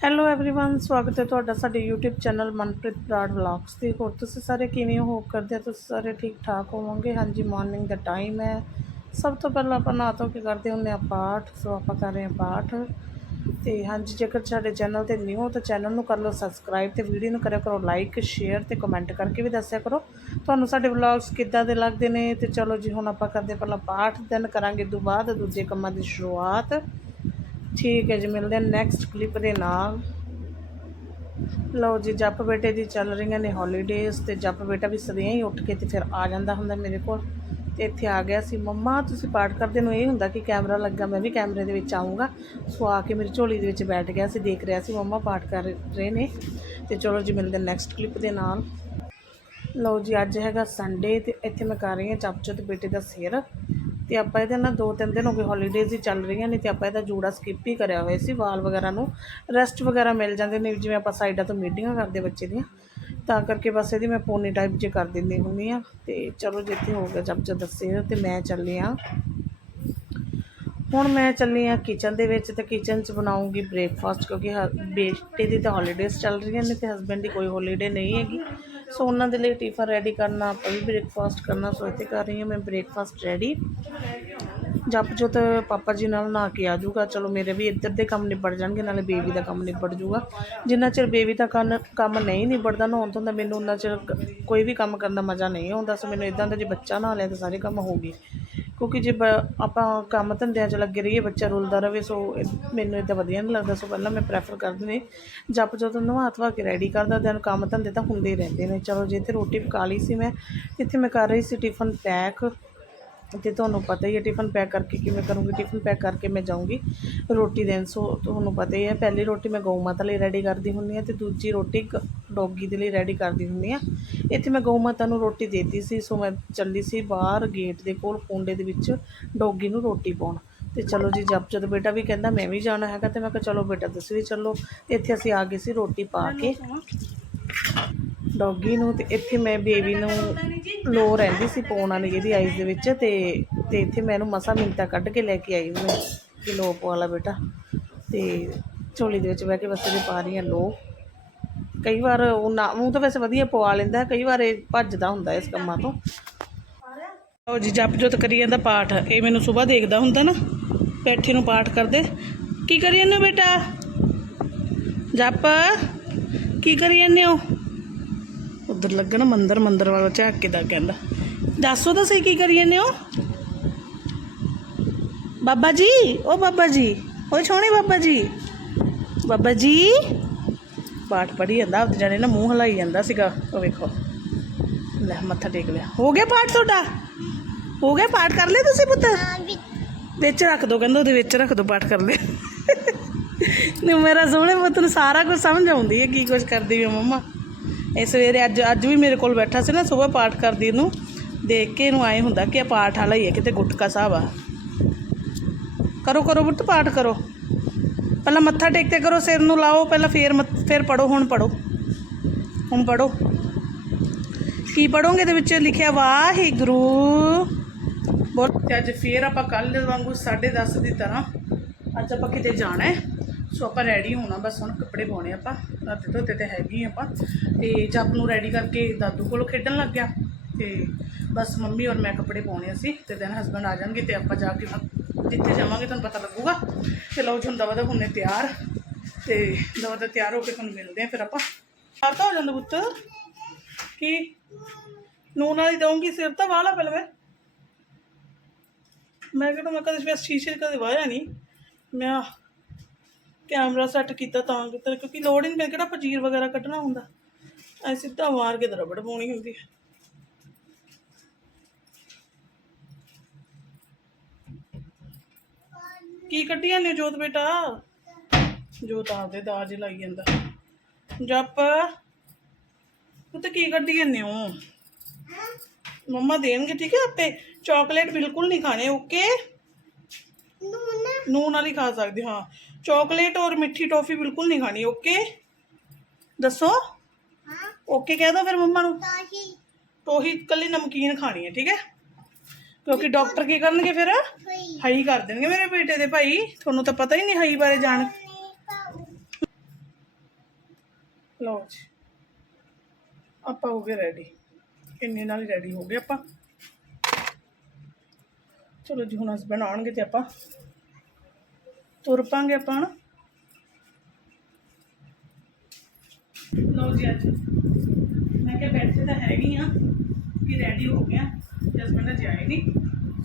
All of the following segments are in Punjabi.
ਹੈਲੋ एवरीवन ਸਵਾਗਤ ਹੈ ਤੁਹਾਡਾ ਸਾਡੇ YouTube channel Manpreet Brar vlogs ਤੇ ਹੋਰ ਤੁਸੀਂ ਸਾਰੇ ਕਿਵੇਂ ਹੋ ਹੋਪ ਕਰਦੇ ਹੋ ਤੁਸੀਂ ਸਾਰੇ ਠੀਕ ਠਾਕ ਹੋਵੋਗੇ ਹਾਂਜੀ ਮਾਰਨਿੰਗ ਦਾ ਟਾਈਮ ਹੈ ਸਭ ਤੋਂ ਪਹਿਲਾਂ ਆਪਾਂ ਨਹਾ ਧੋ ਕੇ ਕਰਦੇ ਹੁੰਦੇ ਆ ਪਾਠ ਸੋ ਆਪਾਂ ਕਰ ਰਹੇ ਹਾਂ ਪਾਠ ਤੇ ਹਾਂਜੀ ਜੇਕਰ ਸਾਡੇ ਚੈਨਲ ਤੇ ਨਿਊ ਹੋ ਤਾਂ ਚੈਨਲ ਨੂੰ ਕਰ ਲਓ ਸਬਸਕ੍ਰਾਈਬ ਤੇ ਵੀਡੀਓ ਨੂੰ ਕਰਿਆ ਕਰੋ ਲਾਈਕ ਸ਼ੇਅਰ ਤੇ ਕਮੈਂਟ ਕਰਕੇ ਵੀ ਦੱਸਿਆ ਕਰੋ ਤੁਹਾਨੂੰ ਸਾਡੇ ਵਲੌਗਸ ਕਿੱਦਾਂ ਦੇ ਲੱਗਦੇ ਨੇ ਤੇ ਚਲੋ ਜੀ ਹੁਣ ਆਪਾਂ ਕਰਦੇ ਹਾਂ ਪਹਿਲਾਂ ਪਾਠ ਦੈਨ ਕਰਾਂਗੇ ਤੋਂ ਬਾਅਦ ਦੂਜੇ ਕੰਮਾਂ ਦੀ ਸ਼ੁਰੂਆਤ ਠੀਕ ਹੈ ਜੀ, ਮਿਲਦੇ ਹਾਂ ਨੈਕਸਟ ਕਲਿੱਪ ਦੇ ਨਾਲ। ਲਓ ਜੀ, ਜੱਪ ਬੇਟੇ ਦੀ ਚੱਲ ਰਹੀਆਂ ਨੇ ਹੌਲੀਡੇਜ਼ ਤੇ ਜੱਪ ਬੇਟਾ ਵੀ ਸਵੇਰੇ ਹੀ ਉੱਠ ਕੇ ਤੇ ਫਿਰ ਆ ਜਾਂਦਾ ਹੁੰਦਾ ਮੇਰੇ ਕੋਲ। ਤੇ ਇੱਥੇ ਆ ਗਿਆ ਸੀ, ਮੰਮਾ, ਤੁਸੀਂ ਪਾਠ ਕਰਦੇ ਨੂੰ ਇਹ ਹੁੰਦਾ ਕਿ ਕੈਮਰਾ ਲੱਗਾ, ਮੈਂ ਵੀ ਕੈਮਰੇ ਦੇ ਵਿੱਚ ਆਉਂਗਾ ਸੋ ਆ ਕੇ ਮੇਰੀ ਝੋਲੀ ਦੇ ਵਿੱਚ ਬੈਠ ਗਿਆ ਸੀ, ਦੇਖ ਰਿਹਾ ਸੀ, ਮੰਮਾ, ਪਾਠ ਕਰ ਰਹੇ ਨੇ। ਤੇ ਚਲੋ ਜੀ, ਮਿਲਦੇ ਨੈਕਸਟ ਕਲਿੱਪ ਦੇ ਨਾਲ। ਲਓ ਜੀ, ਅੱਜ ਹੈਗਾ ਸੰਡੇ ਤੇ ਇੱਥੇ ਮੈਂ ਕਰ ਰਹੀ ਹਾਂ ਚਪਚਤ ਬੇਟੇ ਦਾ ਸਿਰ। ਤੇ ਆਪਾਂ ਇਹਦੇ ਨਾਲ ਦੋ ਤਿੰਨ ਦਿਨ ਹੋ ਗਏ ਹੌਲੀਡੇਜ਼ ਹੀ ਚੱਲ ਰਹੀਆਂ ਨੇ ਤੇ ਆਪਾਂ ਇਹਦਾ ਜੂੜਾ ਸਕਿਪ ਹੀ ਕਰਿਆ ਹੋਇਆ ਸੀ, ਵਾਲ ਵਗੈਰਾ ਨੂੰ। ਰੈਸਟ ਵਗੈਰਾ ਮਿਲ ਜਾਂਦੇ ਨੇ, ਜਿਵੇਂ ਆਪਾਂ ਸਾਈਡਾਂ ਤੋਂ ਮੀਟਿੰਗਾਂ ਕਰਦੇ ਬੱਚੇ ਦੀਆਂ। ਤਾਂ ਕਰਕੇ ਬਸ ਇਹਦੀ ਮੈਂ ਪੋਨੀ ਟਾਈਪ ਜੇ ਕਰ ਦਿੰਦੀ ਹੁੰਦੀ ਆ ਤੇ ਚਲੋ ਜਿੱਥੇ ਹੋ ਗਿਆ ਚਪਚਤ ਦਾ ਸਿਰ ਤੇ ਮੈਂ ਚੱਲੀ ਆ ਹੁਣ ਮੈਂ ਚੱਲੀ ਆ ਕਿਚਨ ਦੇ ਵਿੱਚ ਤੇ ਕਿਚਨ 'ਚ ਬਣਾਉਂਗੀ ਬ੍ਰੇਕਫਾਸਟ ਕਿਉਂਕਿ ਹ- ਬੇਟੇ ਦੀ ਤਾਂ ਹੌਲੀਡੇਜ਼ ਚੱਲ ਰਹੀਆਂ ਨੇ ਤੇ ਹਸਬੈਂਡ ਦੀ ਕੋਈ ਹੌਲੀਡੇ ਨਹੀਂ ਹੈਗੀ। ਸੋ ਉਹਨਾਂ ਦੇ ਲਈ ਟਿਫਨ ਰੈਡੀ ਕਰਨਾ, ਆਪਾਂ ਵੀ ਬ੍ਰੇਕਫਾਸਟ ਕਰਨਾ ਸੋ ਇੱਥੇ ਕਰ ਰਹੀ ਹਾਂ ਮੈਂ ਬ੍ਰੇਕਫਾਸਟ ਰੈਡੀ ਜਪ ਜੋਤ ਪਾਪਾ ਜੀ ਨਾਲ ਨਹਾ ਕੇ ਆ ਜਾਊਗਾ। ਚਲੋ ਮੇਰੇ ਵੀ ਇੱਧਰ ਦੇ ਕੰਮ ਨਿਬੜ ਜਾਣਗੇ, ਨਾਲੇ ਬੇਬੀ ਦਾ ਕੰਮ ਨਿਬੜ ਜਾਊਗਾ। ਜਿੰਨਾ ਚਿਰ ਬੇਬੀ ਦਾ ਕੰਮ ਨਹੀਂ ਨਿਬੜਦਾ ਨਹਾਉਣ ਤੋਂ, ਤਾਂ ਮੈਨੂੰ ਉਹਨਾਂ ਚਿਰ ਕੋਈ ਵੀ ਕੰਮ ਕਰਨ ਦਾ ਮਜ਼ਾ ਨਹੀਂ ਆਉਂਦਾ। ਸੋ ਮੈਨੂੰ ਇਦਾਂ ਦਾ ਜੇ ਬੱਚਾ ਨਹਾ ਲਿਆ ਤਾਂ ਸਾਰੇ ਕੰਮ ਹੋ ਗਏ। ਕਿਉਂਕਿ ਜੇ ਬ- ਆਪਾਂ ਕੰਮ ਧੰਦਿਆਂ 'ਚ ਲੱਗੇ ਰਹੀਏ, ਬੱਚਾ ਰੁਲਦਾ ਰਵੇ, ਸੋ ਇਹ- ਮੈਨੂੰ ਇੱਦਾਂ ਵਧੀਆ ਨਹੀਂ ਲੱਗਦਾ। ਸੋ ਪਹਿਲਾਂ ਮੈਂ ਪ੍ਰੈਫਰ ਕਰਦੀ ਨੇ ਜਪ ਜੋਤ ਨਵਾ ਧਵਾ ਕੇ ਰੈਡੀ ਕਰਦਾ ਦਿਨ ਕੰਮ ਧੰਦੇ ਤਾਂ ਹੁੰਦੇ ਹੀ ਰਹਿੰਦੇ ਨੇ। ਚਲੋ, ਜੇ ਇੱਥੇ ਰੋਟੀ ਪਕਾ ਲਈ ਸੀ ਮੈਂ, ਇੱਥੇ ਮੈਂ ਕਰ ਰਹੀ ਸੀ ਟਿਫਨ ਪੈਕ ਤੇ ਤੁਹਾਨੂੰ ਪਤਾ ਹੀ ਹੈ ਟਿਫਨ ਪੈਕ ਕਰਕੇ ਕਿਵੇਂ ਕਰੂੰਗੀ? ਟਿਫਨ ਪੈਕ ਕਰਕੇ ਮੈਂ ਜਾਊਂਗੀ ਰੋਟੀ ਦੇਣ। ਸੋ ਤੁਹਾਨੂੰ ਪਤਾ ਹੀ ਹੈ, ਪਹਿਲੀ ਰੋਟੀ ਮੈਂ ਗਊ ਮਾਤਾ ਲਈ ਰੈਡੀ ਕਰਦੀ ਹੁੰਦੀ ਹਾਂ ਤੇ ਦੂਜੀ ਰੋਟੀ ਕ- ਡੋਗੀ ਦੇ ਲਈ ਰੈਡੀ ਕਰਦੀ ਹੁੰਦੀ ਹਾਂ। ਇੱਥੇ ਮੈਂ ਗਊ ਮਾਤਾ ਨੂੰ ਰੋਟੀ ਦੇਤੀ ਸੀ ਸੋ ਮੈਂ ਚੱਲੀ ਸੀ ਬਾਹਰ ਗੇਟ ਦੇ ਕੋਲ, ਕੁੰਡੇ ਦੇ ਵਿੱਚ ਡੋਗੀ ਨੂੰ ਰੋਟੀ ਪਾਉਣ। ਤੇ ਚਲੋ ਜੀ, ਜਦ ਜਦੋਂ ਬੇਟਾ ਵੀ ਕਹਿੰਦਾ ਮੈਂ ਵੀ ਜਾਣਾ ਹੈਗਾ ਤੇ ਮੈਂ ਕਿਹਾ ਚਲੋ ਬੇਟਾ ਤੁਸੀਂ ਵੀ ਚੱਲੋ। ਤੇ ਇੱਥੇ ਅਸੀਂ ਆ ਗਏ ਸੀ ਰੋਟੀ ਪਾ ਕੇ। ਡੌਗੀ ਨੂੰ ਤੇ ਇੱਥੇ ਮੈਂ ਬੇਬੀ ਨੂੰ ਲੋ ਰਹਿੰਦੀ ਸੀ ਪਾਉਣ ਵਾਲੀ ਇਹਦੀ ਆਈਜ਼ ਦੇ ਵਿੱਚ ਤੇ ਤੇ ਇੱਥੇ ਮੈਂ ਇਹਨੂੰ ਮਸਾ ਮਿੰਤਾ ਕੱਢ ਕੇ ਲੈ ਕੇ ਆਈ ਮੈਂ ਕਿ ਲੋ ਪਵਾ ਲਾ ਬੇਟਾ। ਤੇ ਝੋਲੀ ਦੇ ਵਿੱਚ ਬਹਿ ਕੇ ਬਸ ਇਹਦੇ ਪਾ ਰਹੀ ਹਾਂ ਲੋ। ਕਈ ਵਾਰ ਉਹ ਨਾ ਉਹ ਤਾਂ ਵੈਸੇ ਵਧੀਆ ਪਵਾ ਲੈਂਦਾ, ਕਈ ਵਾਰ ਇਹ ਭੱਜਦਾ ਹੁੰਦਾ ਇਸ ਕੰਮਾਂ ਤੋਂ। ਉਹ ਜੀ ਜਪ ਜੋਤ ਕਰੀ ਜਾਂਦਾ ਪਾਠ, ਇਹ ਮੈਨੂੰ ਸਵੇਰ ਦੇਖਦਾ ਹੁੰਦਾ ਨਾ, ਬੈਠੇ ਨੂੰ ਪਾਠ ਕਰਦੇ। ਕੀ ਕਰੀ ਜਾਂਦੇ ਹੋ ਬੇਟਾ? ਜਪ, ਕੀ ਕਰੀ ਜਾਂਦੇ ਹੋ? ਉਧਰ ਲੱਗਣਾ ਮੰਦਰ ਮੰਦਰ ਵਾਲਾ ਝਾਕ ਕੇ ਦਾ ਕਹਿੰਦਾ। ਦੱਸੋ ਤਾਂ ਸਹੀ ਕੀ ਕਰੀ ਜਾਂਦੇ ਹੋ? ਬਾਬਾ ਜੀ, ਉਹ ਬਾਬਾ ਜੀ, ਓਏ ਸੋਹਣੇ ਬਾਬਾ ਜੀ। ਬਾਬਾ ਜੀ, ਪਾਠ ਪੜ੍ਹੀ ਜਾਂਦਾ, ਆਪਦੇ ਜਾਣੇ ਨਾ ਮੂੰਹ ਹਲਾਈ ਜਾਂਦਾ ਸੀਗਾ, ਉਹ ਵੇਖੋ। ਲੈ, ਮੱਥਾ ਟੇਕ ਲਿਆ। ਹੋ ਗਿਆ ਪਾਠ ਤੁਹਾਡਾ? ਹੋ ਗਿਆ ਪਾਠ ਕਰ ਲਿਆ ਤੁਸੀਂ ਪੁੱਤ? ਵਿੱਚ ਰੱਖ ਦੋ ਕਹਿੰਦਾ ਉਹਦੇ ਵਿੱਚ ਰੱਖ ਦੋ ਪਾਠ ਕਰ ਲਿਆ। ਨਹੀਂ ਮੇਰਾ ਸੋਹਣੇ ਪੁੱਤ ਨੂੰ ਸਾਰਾ ਕੁਝ ਸਮਝ ਆਉਂਦੀ ਹੈ ਕੀ ਕੁਝ ਕਰਦੀ ਹੈ ਮੰਮਾ। ਇਹ ਸਵੇਰੇ ਅੱਜ ਅੱਜ ਵੀ ਮੇਰੇ ਕੋਲ ਬੈਠਾ ਸੀ ਨਾ ਸਵੇਰ ਪਾਠ ਕਰਦੀ ਨੂੰ। ਦੇਖ ਕੇ ਇਹਨੂੰ ਆਏ ਹੁੰਦਾ ਕਿ ਇਹ ਪਾਠ ਵਾਲਾ ਹੀ ਹੈ ਕਿਤੇ ਗੁਟਕਾ ਸਾਹਿਬ ਆ। ਕਰੋ ਕਰੋ ਪੁੱਤ ਪਾਠ ਕਰੋ। ਪਹਿਲਾਂ ਮੱਥਾ ਟੇਕਤੇ ਕਰੋ ਸਿਰ ਨੂੰ ਲਾਓ ਪਹਿਲਾਂ ਫੇਰ ਫੇਰ ਪੜੋ ਹੁਣ ਪੜੋ ਹੁਣ ਪੜੋ ਕੀ ਪੜੋਗੇ ਇਹਦੇ ਵਿੱਚ? ਲਿਖਿਆ ਵਾਹਿਗੁਰੂ ਬੋਲ ਤੇ ਅੱਜ ਫੇਰ ਆਪਾਂ ਕੱਲ ਵਾਂਗੂ 10:30 ਦੀ ਤਰ੍ਹਾਂ ਅੱਜ ਆਪਾਂ ਕਿਤੇ ਜਾਣਾ ਹੈ। ਸੋ ਆਪਾਂ ਰੈਡੀ ਹੋਣਾ, ਬਸ ਹੁਣ ਕੱਪੜੇ ਪਾਉਣੇ ਆਪਾਂ। ਰਾਤੇ ਧੋਤੇ ਤੇ ਹੈਗੇ ਹੀ ਆਪਾਂ। ਤੇ ਜੱਪ ਨੂੰ ਰੈਡੀ ਕਰਕੇ ਦਾਦੂ ਕੋਲ ਖੇਡਣ ਲੱਗ ਗਿਆ। ਤੇ ਬਸ ਮੰਮੀ ਔਰ ਮੈਂ ਕੱਪੜੇ ਪਾਉਣੇ ਸੀ ਤੇ ਦੈਨ ਹਸਬੰਡ ਆ ਜਾਣਗੇ ਤੇ ਆਪਾਂ ਜਾ ਕੇ ਜਿੱਥੇ ਜਾਵਾਂਗੇ ਤੁਹਾਨੂੰ ਪਤਾ ਲੱਗੂਗਾ। ਤੇ ਲਓ ਜੀ ਦਵਾ ਦਾ ਹੁੰਨੇ ਤਿਆਰ। ਤੇ ਦਵਾ ਦਾ ਤਿਆਰ ਹੋ ਕੇ ਤੁਹਾਨੂੰ ਮਿਲਦੇ ਆ ਫਿਰ ਆਪਾਂ। ਤਿਆਰ ਹੋ ਜਾਂਦਾ ਪੁੱਤ। ਕੀ? ਨੂਨ ਵਾਲੀ ਦਊਂਗੀ ਸਿਰ ਤਾਂ ਵਾਲਾ ਪਹਿਲਾਂ ਮੈਂ ਕਿਹਾ ਮੈਂ ਕਦੇ ਸ਼ੀਸ਼ੇ ਕਦੇ ਵਾਇਆ ਨਹੀਂ। ਮੈਂ ਕੈਮਰਾ ਸੈੱਟ ਕੀਤਾ ਤਾਂ ਕੀਤਾ ਕਿਉਂਕਿ ਲੋੜ ਹੀ ਨਹੀਂ ਕਿਹੜਾ ਪਜੀਰ ਵਗੈਰਾ ਕੱਢਣਾ ਹੁੰਦਾ। ਐ ਸਿੱਧਾ ਮਾਰ ਕੇ ਦਰਬੜ ਪਾਉਣੀ ਹੁੰਦੀ ਹੈ। ਕੀ ਕੱਢੀ ਜਾਂਦੇ ਹੋ ਜੋਤ ਬੇਟਾ? ਜੋਤ ਆਪਦੇ ਦਾਜ ਲਾਈ ਜਾਂਦਾ। ਜੱਪ ਤੂੰ ਤੇ ਕੀ ਕੱਢੀ ਜਾਂਦੇ ਹੋ ਮੰਮਾ ਦੇਣਗੇ ਠੀਕ ਹੈ ਆਪੇ? ਚਾਕਲੇਟ ਬਿਲਕੁਲ ਨਹੀਂ ਖਾਣੇ ਓਕੇ ਨੂਨ ਵਾਲੀ ਖਾ ਸਕਦੇ ਹਾਂ ਚਾਕਲੇਟ ਔਰ ਮਿੱਠੀ ਟੌਫੀ ਬਿਲਕੁਲ ਨਹੀਂ ਖਾਣੀ ਓਕੇ ਦੱਸੋ ਓਕੇ ਕਹਿ ਦੋ ਫਿਰ ਮੰਮਾ ਨੂੰ ਟੋਹੀ ਕੱਲੀ ਨਮਕੀਨ ਖਾਣੀ ਹੈ ਠੀਕ ਹੈ ਕਿਉਂਕਿ ਡਾਕਟਰ ਕੀ ਕਰਨਗੇ ਫਿਰ ਹਾਈ ਕਰ ਦੇਣਗੇ ਮੇਰੇ ਬੇਟੇ ਦੇ ਭਾਈ ਤੁਹਾਨੂੰ ਤਾਂ ਪਤਾ ਹੀ ਨਹੀਂ ਹਾਈ ਬਾਰੇ ਜਾਣ ਲਓ ਜੀ ਆਪਾਂ ਹੋ ਗਏ ਰੈਡੀ ਇੰਨੇ ਨਾਲ ਹੀ ਰੈਡੀ ਹੋ ਗਏ ਆਪਾਂ ਚਲੋ ਜੀ, ਹੁਣ ਹਸਬੈਂਡ ਆਉਣਗੇ ਤੇ ਆਪਾਂ ਤੁਰ ਪਾਂਗੇ ਆਪਾਂ ਲਓ ਜੀ ਅੱਜ। ਮੈਂ ਕਿਹਾ ਬੈਠੇ ਤਾਂ ਹੈਗੀ ਆ ਕਿ ਰੈਡੀ ਹੋ ਗਿਆ ਹਸਬੈਂਡ ਅਜੇ ਆਏ ਨਹੀਂ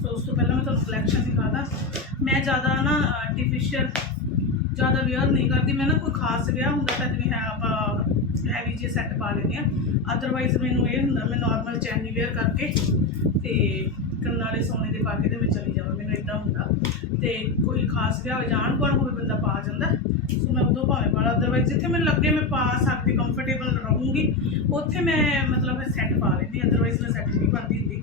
ਸੋ ਉਸ ਤੋਂ ਪਹਿਲਾਂ ਮੈਂ ਤੁਹਾਨੂੰ ਕਲੈਕਸ਼ਨ ਦਿਖਾਦਾ ਮੈਂ ਜ਼ਿਆਦਾ ਨਾ ਆਰਟੀਫੀਸ਼ੀਅਲ ਜ਼ਿਆਦਾ ਵੇਅਰ ਨਹੀਂ ਕਰਦੀ। ਮੈਂ ਨਾ ਕੋਈ ਖਾਸ ਵਿਆਹ ਹੁੰਦਾ ਤਾਂ ਜਿਵੇਂ ਹੈ ਆਪਾਂ ਹੈਵੀ ਜਿਹੇ ਸੈੱਟ ਪਾ ਲੈਂਦੇ ਆ। ਅਦਰਵਾਈਜ਼ ਮੈਨੂੰ ਇਹ ਹੁੰਦਾ, ਮੈਂ ਨਾਰਮਲ ਚੈਨੀ ਵੇਅਰ ਕਰਕੇ ਤੇ ਕੰਨਾਂ ਵਾਲੇ ਸੋਨੇ ਦੇ ਪਾ ਕੇ ਤੇ ਮੈਂ ਚਲੀ ਜਾਵਾਂ, ਮੈਨੂੰ ਇਦਾਂ ਹੁੰਦਾ। ਤੇ ਕੋਈ ਖਾਸ ਵਿਆਹ ਹੋਵੇ ਜਾਣ ਕੋਣ ਕੋਈ ਬੰਦਾ ਪਾ ਜਾਂਦਾ। ਸੋ ਮੈਂ ਉਦੋਂ ਭਾਵੇਂ ਪਾਲਾ ਅਦਰਵਾਈਜ਼ ਜਿੱਥੇ ਮੈਨੂੰ ਲੱਗੇ ਮੈਂ ਪਾ ਸਕਦੀ ਕੰਫਰਟੇਬਲ ਰਹੂੰਗੀ, ਉੱਥੇ ਮੈਂ ਮਤਲਬ ਸੈੱਟ ਪਾ ਲੈਂਦੀ ਅਦਰਵਾਈਜ਼ ਮੈਂ ਸੈੱਟ ਨਹੀਂ ਪਾਉਂਦੀ ਹੁੰਦੀ।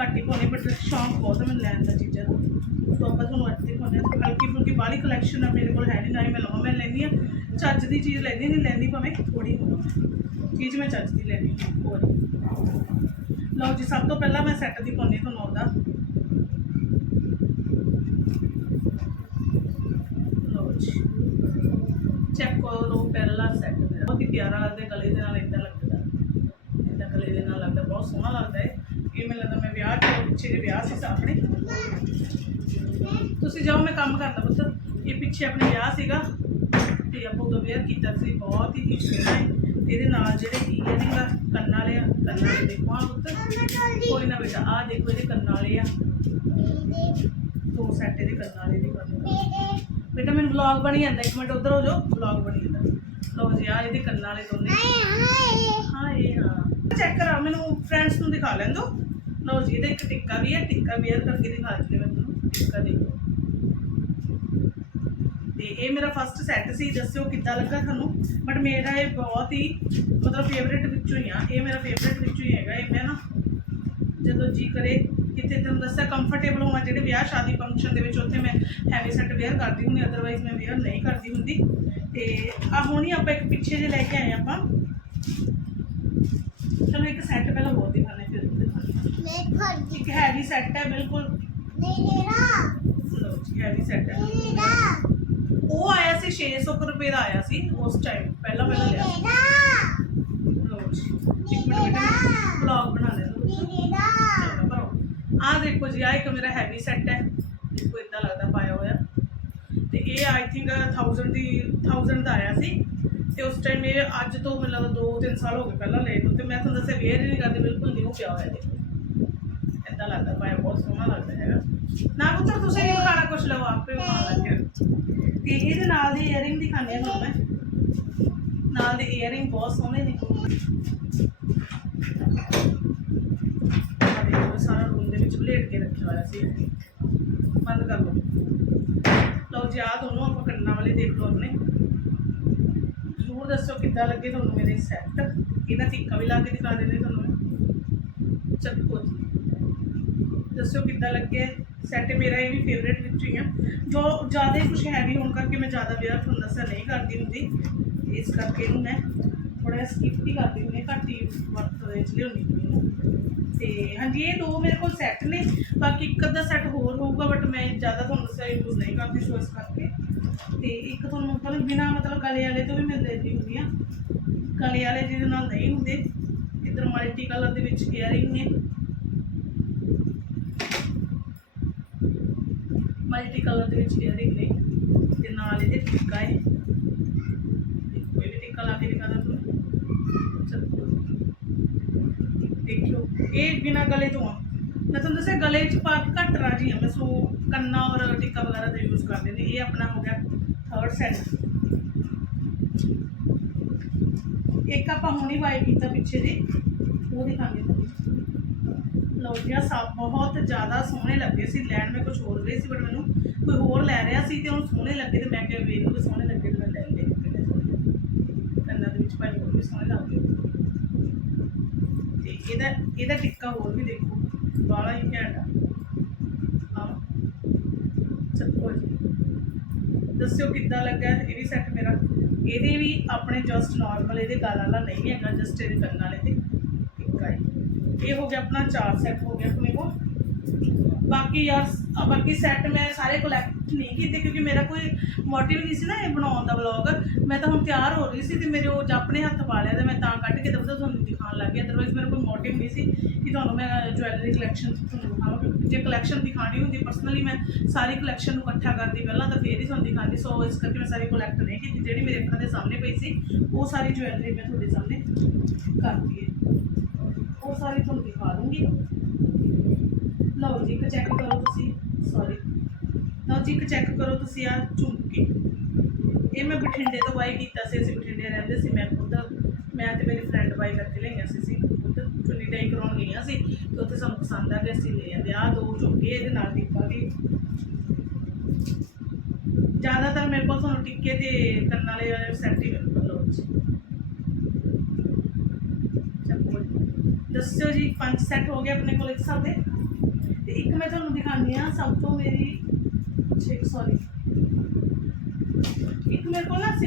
ਘੱਟ ਹੀ ਪਾਉਣੀ ਬਟ ਸ਼ੌਂਕ ਬਹੁਤ ਹੈ ਮੈਨੂੰ ਲੈਣ ਦਾ ਚੀਜ਼ਾਂ ਦਾ। ਸੋ ਆਪਾਂ ਤੁਹਾਨੂੰ ਅੱਜ ਦਿਖਾਉਂਦੇ ਹਾਂ ਹਲਕੀ ਫੁਲਕੀ ਬਾਹਲੀ ਕਲੈਕਸ਼ਨ ਆ, ਮੇਰੇ ਕੋਲ ਹੈ ਨਹੀਂ ਨਾ ਹੀ ਮੈਂ ਲਵਾਂ, ਮੈਂ ਲੈਂਦੀ ਆ ਚੱਜ ਦੀ ਚੀਜ਼ ਲੈਂਦੀ ਨਹੀਂ ਲੈਂਦੀ ਭਾਵੇਂ ਥੋੜੀ ਹੋਵੇ। ਚੀਜ਼ ਮੈਂ ਚੱਜ ਦੀ ਲੈਂਦੀ ਹਾਂ, ਹੋਰ। ਲਓ ਜੀ, ਸਭ ਤੋਂ ਪਹਿਲਾਂ ਮੈਂ ਸੈੱਟ ਦੀ ਪਾਉਂਦੀ ਤੁਹਾਨੂੰ ਉਹਦਾ। ਲਓ ਜੀ। ਚੈੱਕ ਕਰੋ ਪਹਿਲਾ ਸੈੱਟ ਮੇਰਾ। ਬਹੁਤ ਹੀ ਪਿਆਰਾ ਲੱਗਦਾ, ਗਲੇ ਦੇ ਨਾਲ ਇਦਾਂ ਲੱਗਦਾ। ਇਦਾਂ ਗਲੇ ਦੇ ਨਾਲ ਲੱਗਦਾ, ਬਹੁਤ ਸੋਹਣਾ ਲੱਗਦਾ ਹੈ ਇਹ ਮੈਨੂੰ ਲੱਗਦਾ ਮੈਂ ਵਿਆਹ ਚ ਪਿੱਛੇ ਦੇ ਵਿਆਹ ਸੀ ਆਪਣੇ। ਤੁਸੀਂ ਜਾਓ, ਮੈਂ ਕੰਮ ਕਰਦਾ ਪੁੱਤ। ਇਹ ਪਿੱਛੇ ਆਪਣੇ ਵਿਆਹ ਸੀਗਾ। ਤੇ ਆਪਾਂ ਉਦੋਂ ਵੇਅਰ ਕੀਤਾ ਸੀ, ਬਹੁਤ ਹੀ ਸੋਹਣਾ ਹੈ ਇਹਦੇ ਨਾਲ ਜਿਹੜੇ ਈਅਰਿੰਗ ਆ ਕੰਨਾਂ ਵਾਲੇ ਆ ਕੰਨਾਂ ਵਾਲੇ ਦੇਖੋ ਆ ਪੁੱਤ ਕੋਈ ਨਾ ਬੇਟਾ ਆ। ਦੇਖੋ ਇਹਦੇ ਕੰਨਾਂ ਵਾਲੇ ਆ। ਦੋ ਸੈੱਟ ਇਹਦੇ ਕੰਨਾਂ ਵਾਲੇ ਦੇ ਕੰਨਾਂ ਬੇਟਾ, ਮੈਨੂੰ ਵਲੌਗ ਬਣੀ ਜਾਂਦਾ, ਇੱਕ ਮਿੰਟ ਉਧਰ ਹੋ ਜਾਓ ਵਲੌਗ ਬਣੀ ਜਾਂਦਾ। ਲਓ ਜੀ ਆ ਇਹਦੇ ਕੰਨਾਂ ਵਾਲੇ ਦੋਨੇ। ਹਾਂ, ਇਹ ਹਾਂ। ਚੈੱਕ ਕਰਾ, ਮੈਨੂੰ ਫਰੈਂਡਸ ਨੂੰ ਦਿਖਾ ਲੈਣ ਦੋ। ਲਓ ਜੀ, ਇਹਦਾ ਇੱਕ ਟਿੱਕਾ ਵੀ ਹੈ ਟਿੱਕਾ ਵੇਅਰ ਕਰਕੇ ਦਿਖਾ ਦਿੰਦੇ ਮੈਂ ਟਿੱਕਾ ਦੇਖੋ। ਤੇ ਇਹ ਮੇਰਾ ਫਸਟ ਸੈੱਟ ਸੀ, ਦੱਸਿਓ ਕਿੱਦਾਂ ਲੱਗਾ ਤੁਹਾਨੂੰ? ਬਟ ਮੇਰਾ ਇਹ ਬਹੁਤ ਹੀ, ਮਤਲਬ ਫੇਵਰੇਟ ਵਿੱਚੋਂ ਹੀ ਆ। ਇਹ ਮੇਰਾ ਫੇਵਰੇਟ ਵਿੱਚੋਂ ਹੀ ਹੈਗਾ, ਇਹ ਮੈਂ ਨਾ ਜਦੋਂ ਜੀ ਕਰੇ ਕਿਤੇ ਤੁਹਾਨੂੰ ਦੱਸਿਆ ਕੰਫਰਟੇਬਲ ਹੋਵਾਂ ਜਿਹੜੇ ਵਿਆਹ ਸ਼ਾਦੀ ਫੰਕਸ਼ਨ ਦੇ ਵਿੱਚ ਉੱਥੇ ਮੈਂ ਹੈਵੀ ਸੈੱਟ ਵੇਅਰ ਕਰਦੀ ਹੁੰਦੀ ਅਦਰਵਾਈਜ਼ ਮੈਂ ਵੇਅਰ ਨਹੀਂ ਕਰਦੀ ਹੁੰਦੀ। ਤੇ ਆ ਹੁਣੀ ਆਪਾਂ ਇੱਕ ਪਿੱਛੇ ਜੇ ਲੈ ਕੇ ਆਏ ਆਪਾਂ। ਚਲੋ ਇੱਕ ਸੈੱਟ ਪਹਿਲਾਂ ਹੋਰ ਦਿਖਾਣੇ ਫਿਰ ਦਿਖਾਉਂਦੇ ਇੱਕ ਹੈਵੀ ਸੈੱਟ ਹੈ ਬਿਲਕੁਲ। ਲਓ ਜੀ ਹੈਵੀ ਸੈੱਟ ਹੈ। ਉਹ ਆਇਆ ਸੀ 600 ਕੁ ਰੁਪਏ ਦਾ ਆਇਆ ਸੀ ਉਸ ਟਾਈਮ ਪਹਿਲਾਂ ਪਹਿਲਾਂ ਲਿਆ ਸੀ। ਲਓ ਜੀ ਇੱਕ ਮਿੰਟ ਬੇਟਾ ਵਲੌਗ ਬਣਾ ਲੈ ਲਓ ਆ ਦੇਖੋ ਜੀ ਆ ਇੱਕ ਮੇਰਾ ਹੈਵੀ ਸੈੱਟ ਹੈ। ਦੇਖੋ ਇਦਾਂ ਲੱਗਦਾ ਪਾਇਆ ਹੋਇਆ। ਤੇ ਇਹ ਆਈ ਥਿੰਕ 1000 ਦੀ 1000 ਦਾ ਆਇਆ ਸੀ। ਤੇ ਉਸ ਟਾਈਮ ਇਹ ਅੱਜ ਤੋਂ ਮਤਲਬ 2-3 ਸਾਲ ਹੋ ਗਏ ਪਹਿਲਾਂ ਲਏ ਤੇ ਮੈਂ ਤੁਹਾਨੂੰ ਦੱਸਿਆ ਵੇਅਰ ਨਹੀਂ ਕਰਦੇ, ਬਿਲਕੁਲ ਨਿਊ ਪਿਆ ਹੋਇਆ ਦੇਖੋ। ਇਦਾਂ ਲੱਗਦਾ ਪਾਇਆ, ਬਹੁਤ ਸੋਹਣਾ ਲੱਗਦਾ ਹੈਗਾ। ਨਾ ਪੁੱਤਰ, ਤੁਸੀਂ ਇਹ ਖਾਣਾ ਕੁਛ ਲਓ, ਆਪੇ ਬਣਾ ਲਾਂਗੇ। ਤੇ ਇਹਦੇ ਨਾਲ ਦੀ ਈਅਰਿੰਗ ਦਿਖਾਣੇ ਆ ਮੈਂ। ਨਾਲ ਦੇ ਇਅਰਿੰਗ ਬਹੁਤ ਸੋਹਣੇ ਨੇ ਬਲੇਡ ਕੇ ਰੱਖਿਆ ਹੋਇਆ ਸੀ। ਬੰਦ ਕਰ ਲਓ। ਲਓ ਜੀ, ਆਹ ਦੋਨੋਂ ਆਪਾਂ ਕੰਨਾਂ ਵਾਲੇ ਦੇਖ ਲਓ ਆਪਣੇ। ਜ਼ਰੂਰ ਦੱਸੋ ਕਿੱਦਾਂ ਲੱਗੇ ਤੁਹਾਨੂੰ ਮੇਰੇ ਸੈੱਟ। ਇਹਨਾਂ ਟਿੱਕਾ ਵੀ ਲਾ ਕੇ ਦਿਖਾ ਦਿੰਦੇ ਤੁਹਾਨੂੰ ਮੈਂ। ਚੱਕੋ ਜੀ। ਦੱਸਿਓ ਕਿੱਦਾਂ ਲੱਗੇ। ਸੈੱਟ ਮੇਰਾ ਇਹ ਵੀ ਫੇਵਰੇਟ ਵਿੱਚ ਹੀ ਆ। ਜੋ ਜ਼ਿਆਦਾ ਕੁਝ ਹੈਵੀ ਹੋਣ ਕਰਕੇ ਮੈਂ ਜ਼ਿਆਦਾ ਵਿਆਹ ਤੁਹਾਨੂੰ ਦੱਸਿਆ ਨਹੀਂ ਕਰਦੀ ਹੁੰਦੀ। ਇਸ ਕਰਕੇ ਇਹਨੂੰ ਮੈਂ ਥੋੜਾ ਜਿਹਾ ਸਕਿਪ ਹੀ ਕਰਦੀ ਹੁੰਦੀ ਘੱਟ ਹੀ ਵਰਤ ਵਿੱਚ ਲਿਆਉਂਦੀ ਹੁੰਦੀ ਹਾਂ ਤੇ ਹਾਂਜੀ, ਇਹ ਦੋ ਮੇਰੇ ਕੋਲ ਸੈੱਟ ਨੇ, ਬਾਕੀ ਇੱਕ ਅੱਧਾ ਸੈੱਟ ਹੋਰ ਹੋਊਗਾ ਬਟ ਮੈਂ ਜ਼ਿਆਦਾ ਤੁਹਾਨੂੰ ਦੱਸਿਆ ਯੂਜ਼ ਨਹੀਂ ਕਰਦੀ ਸੋ ਇਸ ਕਰਕੇ। ਤੇ ਇੱਕ ਤੁਹਾਨੂੰ ਮਤਲਬ ਬਿਨਾ ਮਤਲਬ ਗਲੇ ਵਾਲੇ ਤੋਂ ਵੀ ਮਿਲ ਜਾਂਦੀ ਹੁੰਦੀ ਆ। ਗਲੇ ਵਾਲੇ ਜਿਹਦੇ ਨਾਲ ਨਹੀਂ ਹੁੰਦੇ, ਇਧਰ ਮਲਟੀ ਕਲਰ ਦੇ ਵਿੱਚ ਇਅਰਿੰਗ ਨੇ ਮਲਟੀ ਕਲਰ ਦੇ ਵਿੱਚ ਇਅਰਿੰਗ ਨੇ ਤੇ ਨਾਲ ਇਹਦੇ ਟਿੱਕਾ ਹੈ ਕੋਈ ਵੀ ਟਿੱਕਾ ਲਾ ਕੇ ਦਿਖਾਦਾ ਤੁਹਾਨੂੰ ਚਲੋ ਦੇਖਿਓ ਇਹ ਬਿਨਾ ਗਲੇ ਤੋਂ ਆ ਮੈਂ ਤੁਹਾਨੂੰ ਦੱਸਿਆ ਗਲੇ 'ਚ ਪਾ ਕੇ ਘੱਟ ਰਾਜੀ ਆ, ਮੈਂ ਸੋ ਕੰਨਾ ਔਰ ਟਿੱਕਾ ਵਗੈਰਾ ਦਾ ਯੂਜ਼ ਕਰਦੇ ਨੇ, ਇਹ ਆਪਣਾ ਹੋ ਗਿਆ ਥਰਡ ਸੈਟ ਇੱਕ ਆਪਾਂ ਹੁਣੀ ਵਾਈ ਕੀਤਾ ਪਿੱਛੇ ਦੀ ਉਹ ਦਿਖਾਉਂਦੇ ਤੁਹਾਨੂੰ ਲਓ ਜੀ, ਆਹ ਸਭ ਬਹੁਤ ਜ਼ਿਆਦਾ ਸੋਹਣੇ ਲੱਗੇ ਸੀ, ਲੈਣ ਮੈਂ ਕੁਝ ਹੋਰ ਗਈ ਸੀ ਬਟ ਮੈਨੂੰ ਕੋਈ ਹੋਰ ਲੈ ਰਿਹਾ ਸੀ ਤੇ ਉਹ ਸੋਹਣੇ ਲੱਗੇ ਤੇ ਮੈਂ ਕਿਹਾ ਵੇਖ ਲਓ ਸੋਹਣੇ ਲੱਗੇ ਤੇ ਮੈਂ ਲੈ ਲਏ। ਕੰਨਾਂ ਦੇ ਵਿੱਚ ਭਾਈ ਹੋਰ ਵੀ ਸੋਹਣੇ ਲੱਗਦੇ। ਤੇ ਇਹਦਾ ਇਹਦਾ ਟਿੱਕਾ ਹੋਰ ਵੀ ਦੇਖੋ। ਬਾਲਾ ਹੀ ਘੈਂਟ ਆ। ਚੱਕੋ ਜੀ ਦੱਸਿਓ ਕਿੱਦਾਂ ਲੱਗਾ? ਇਹ ਵੀ ਸੈੱਟ ਮੇਰਾ। ਇਹਦੇ ਵੀ ਆਪਣੇ ਜਸਟ ਨਾਰਮਲ ਇਹਦੇ ਗਲ ਵਾਲਾ ਨਹੀਂ ਹੈਗਾ ਜਸਟ ਇਹਦੇ ਕੰਨਾਂ ਵਾਲੇ ਤੇ। ਟਿੱਕਾ ਹੈ ਇਹ ਹੋ ਗਿਆ ਆਪਣਾ ਚਾਰ ਸੈੱਟ ਹੋ ਗਿਆ ਆਪਣੇ ਕੋਲ। ਬਾਕੀ ਯਾਰ ਬਾਕੀ ਸੈੱਟ ਮੈਂ ਸਾਰੇ ਕਲੈਕਟ ਨਹੀਂ ਕੀਤੇ ਕਿਉਂਕਿ ਮੇਰਾ ਕੋਈ ਮੋਟਿਵ ਨਹੀਂ ਸੀ ਨਾ ਇਹ ਬਣਾਉਣ ਦਾ ਵਲੌਗ ਮੈਂ ਤਾਂ ਹੁਣ ਤਿਆਰ ਹੋ ਰਹੀ ਸੀ ਤੇ ਮੇਰੇ ਉਹ ਆਪਣੇ ਹੱਥ ਪਾ ਲਿਆ ਤੇ ਮੈਂ ਤਾਂ ਕੱਢ ਕੇ ਦਬਦਾ ਤੁਹਾਨੂੰ ਲੱਗ ਅਦਰਵਾਈਜ਼ ਮੇਰਾ ਕੋਈ ਮੋਟਿਵ ਨਹੀਂ ਸੀ ਕਿ ਤੁਹਾਨੂੰ ਮੈਂ ਜੁਐਲਰੀ ਕਲੈਕਸ਼ਨ ਤੁਹਾਨੂੰ ਦਿਖਾਵਾਂ, ਕਿਉਂਕਿ ਜੇ ਕਲੈਕਸ਼ਨ ਦਿਖਾਣੀ ਹੁੰਦੀ ਪਰਸਨਲੀ ਮੈਂ ਸਾਰੀ ਕਲੈਕਸ਼ਨ ਨੂੰ ਇਕੱਠਾ ਕਰਦੀ ਪਹਿਲਾਂ ਤਾਂ ਫੇਰ ਹੀ ਤੁਹਾਨੂੰ ਦਿਖਾਉਂਦੀ ਸੋ ਇਸ ਕਰਕੇ ਮੈਂ ਸਾਰੀ ਕਲੈਕਟ ਨਹੀਂ ਕੀਤੀ, ਜਿਹੜੀ ਮੇਰੇ ਅੱਖਾਂ ਦੇ ਸਾਹਮਣੇ ਪਈ ਸੀ, ਉਹ ਸਾਰੀ ਜੁਐਲਰੀ ਮੈਂ ਤੁਹਾਡੇ ਸਾਹਮਣੇ ਕਰਦੀ ਹੈ। ਉਹ ਸਾਰੀ ਤੁਹਾਨੂੰ ਦਿਖਾ ਦੂੰਗੀ। ਲਓ ਜੀ, ਇੱਕ ਚੈੱਕ ਕਰੋ ਤੁਸੀਂ ਸੌਰੀ ਲਓ ਜੀ, ਇੱਕ ਚੈੱਕ ਕਰੋ ਤੁਸੀਂ ਆ ਝੁਮਕੇ ਇਹ ਮੈਂ ਬਠਿੰਡੇ ਤੋਂ ਬਾਈ ਕੀਤਾ ਸੀ, ਅਸੀਂ ਬਠਿੰਡੇ ਰਹਿੰਦੇ ਸੀ, ਮੈਂ ਖੁਦ ਮੈਂ ਤੇ ਮੇਰੀ ਫਰੈਂਡ ਬਾਈ ਕਰਕੇ ਲਈਆਂ ਸੀ ਸੀ ਖੁਦ, ਚੁੰਨੀ ਟਾਈ ਕਰਾਉਣ ਗਈਆਂ ਸੀ ਤੇ ਉੱਥੇ ਸਾਨੂੰ ਪਸੰਦ ਆ ਗਿਆ ਅਸੀਂ ਲੈ ਆਂਦੇ ਆ ਦੋ ਝੁਮਕੇ ਇਹਦੇ ਨਾਲ ਟਿੱਕਾ ਵੀ। ਜ਼ਿਆਦਾਤਰ ਮੇਰੇ ਕੋਲ ਤੁਹਾਨੂੰ ਟਿੱਕੇ ਤੇ ਕੰਨਾਂ ਵਾਲੇ ਸੈੱਟ ਹੀ ਮਿਲਦੇ ਲਓ ਦੱਸਿਓ ਜੀ, ਪੰਜ ਸੈੱਟ ਹੋ ਗਏ ਆਪਣੇ ਕੋਲ ਇੱਕ ਹਿਸਾਬ ਦੇ। ਤੇ ਇੱਕ ਮੈਂ ਤੁਹਾਨੂੰ ਦਿਖਾਉਂਦੀ ਆ ਸਭ ਤੋਂ ਮੇਰੀ, ਛੇ ਸੌਰੀ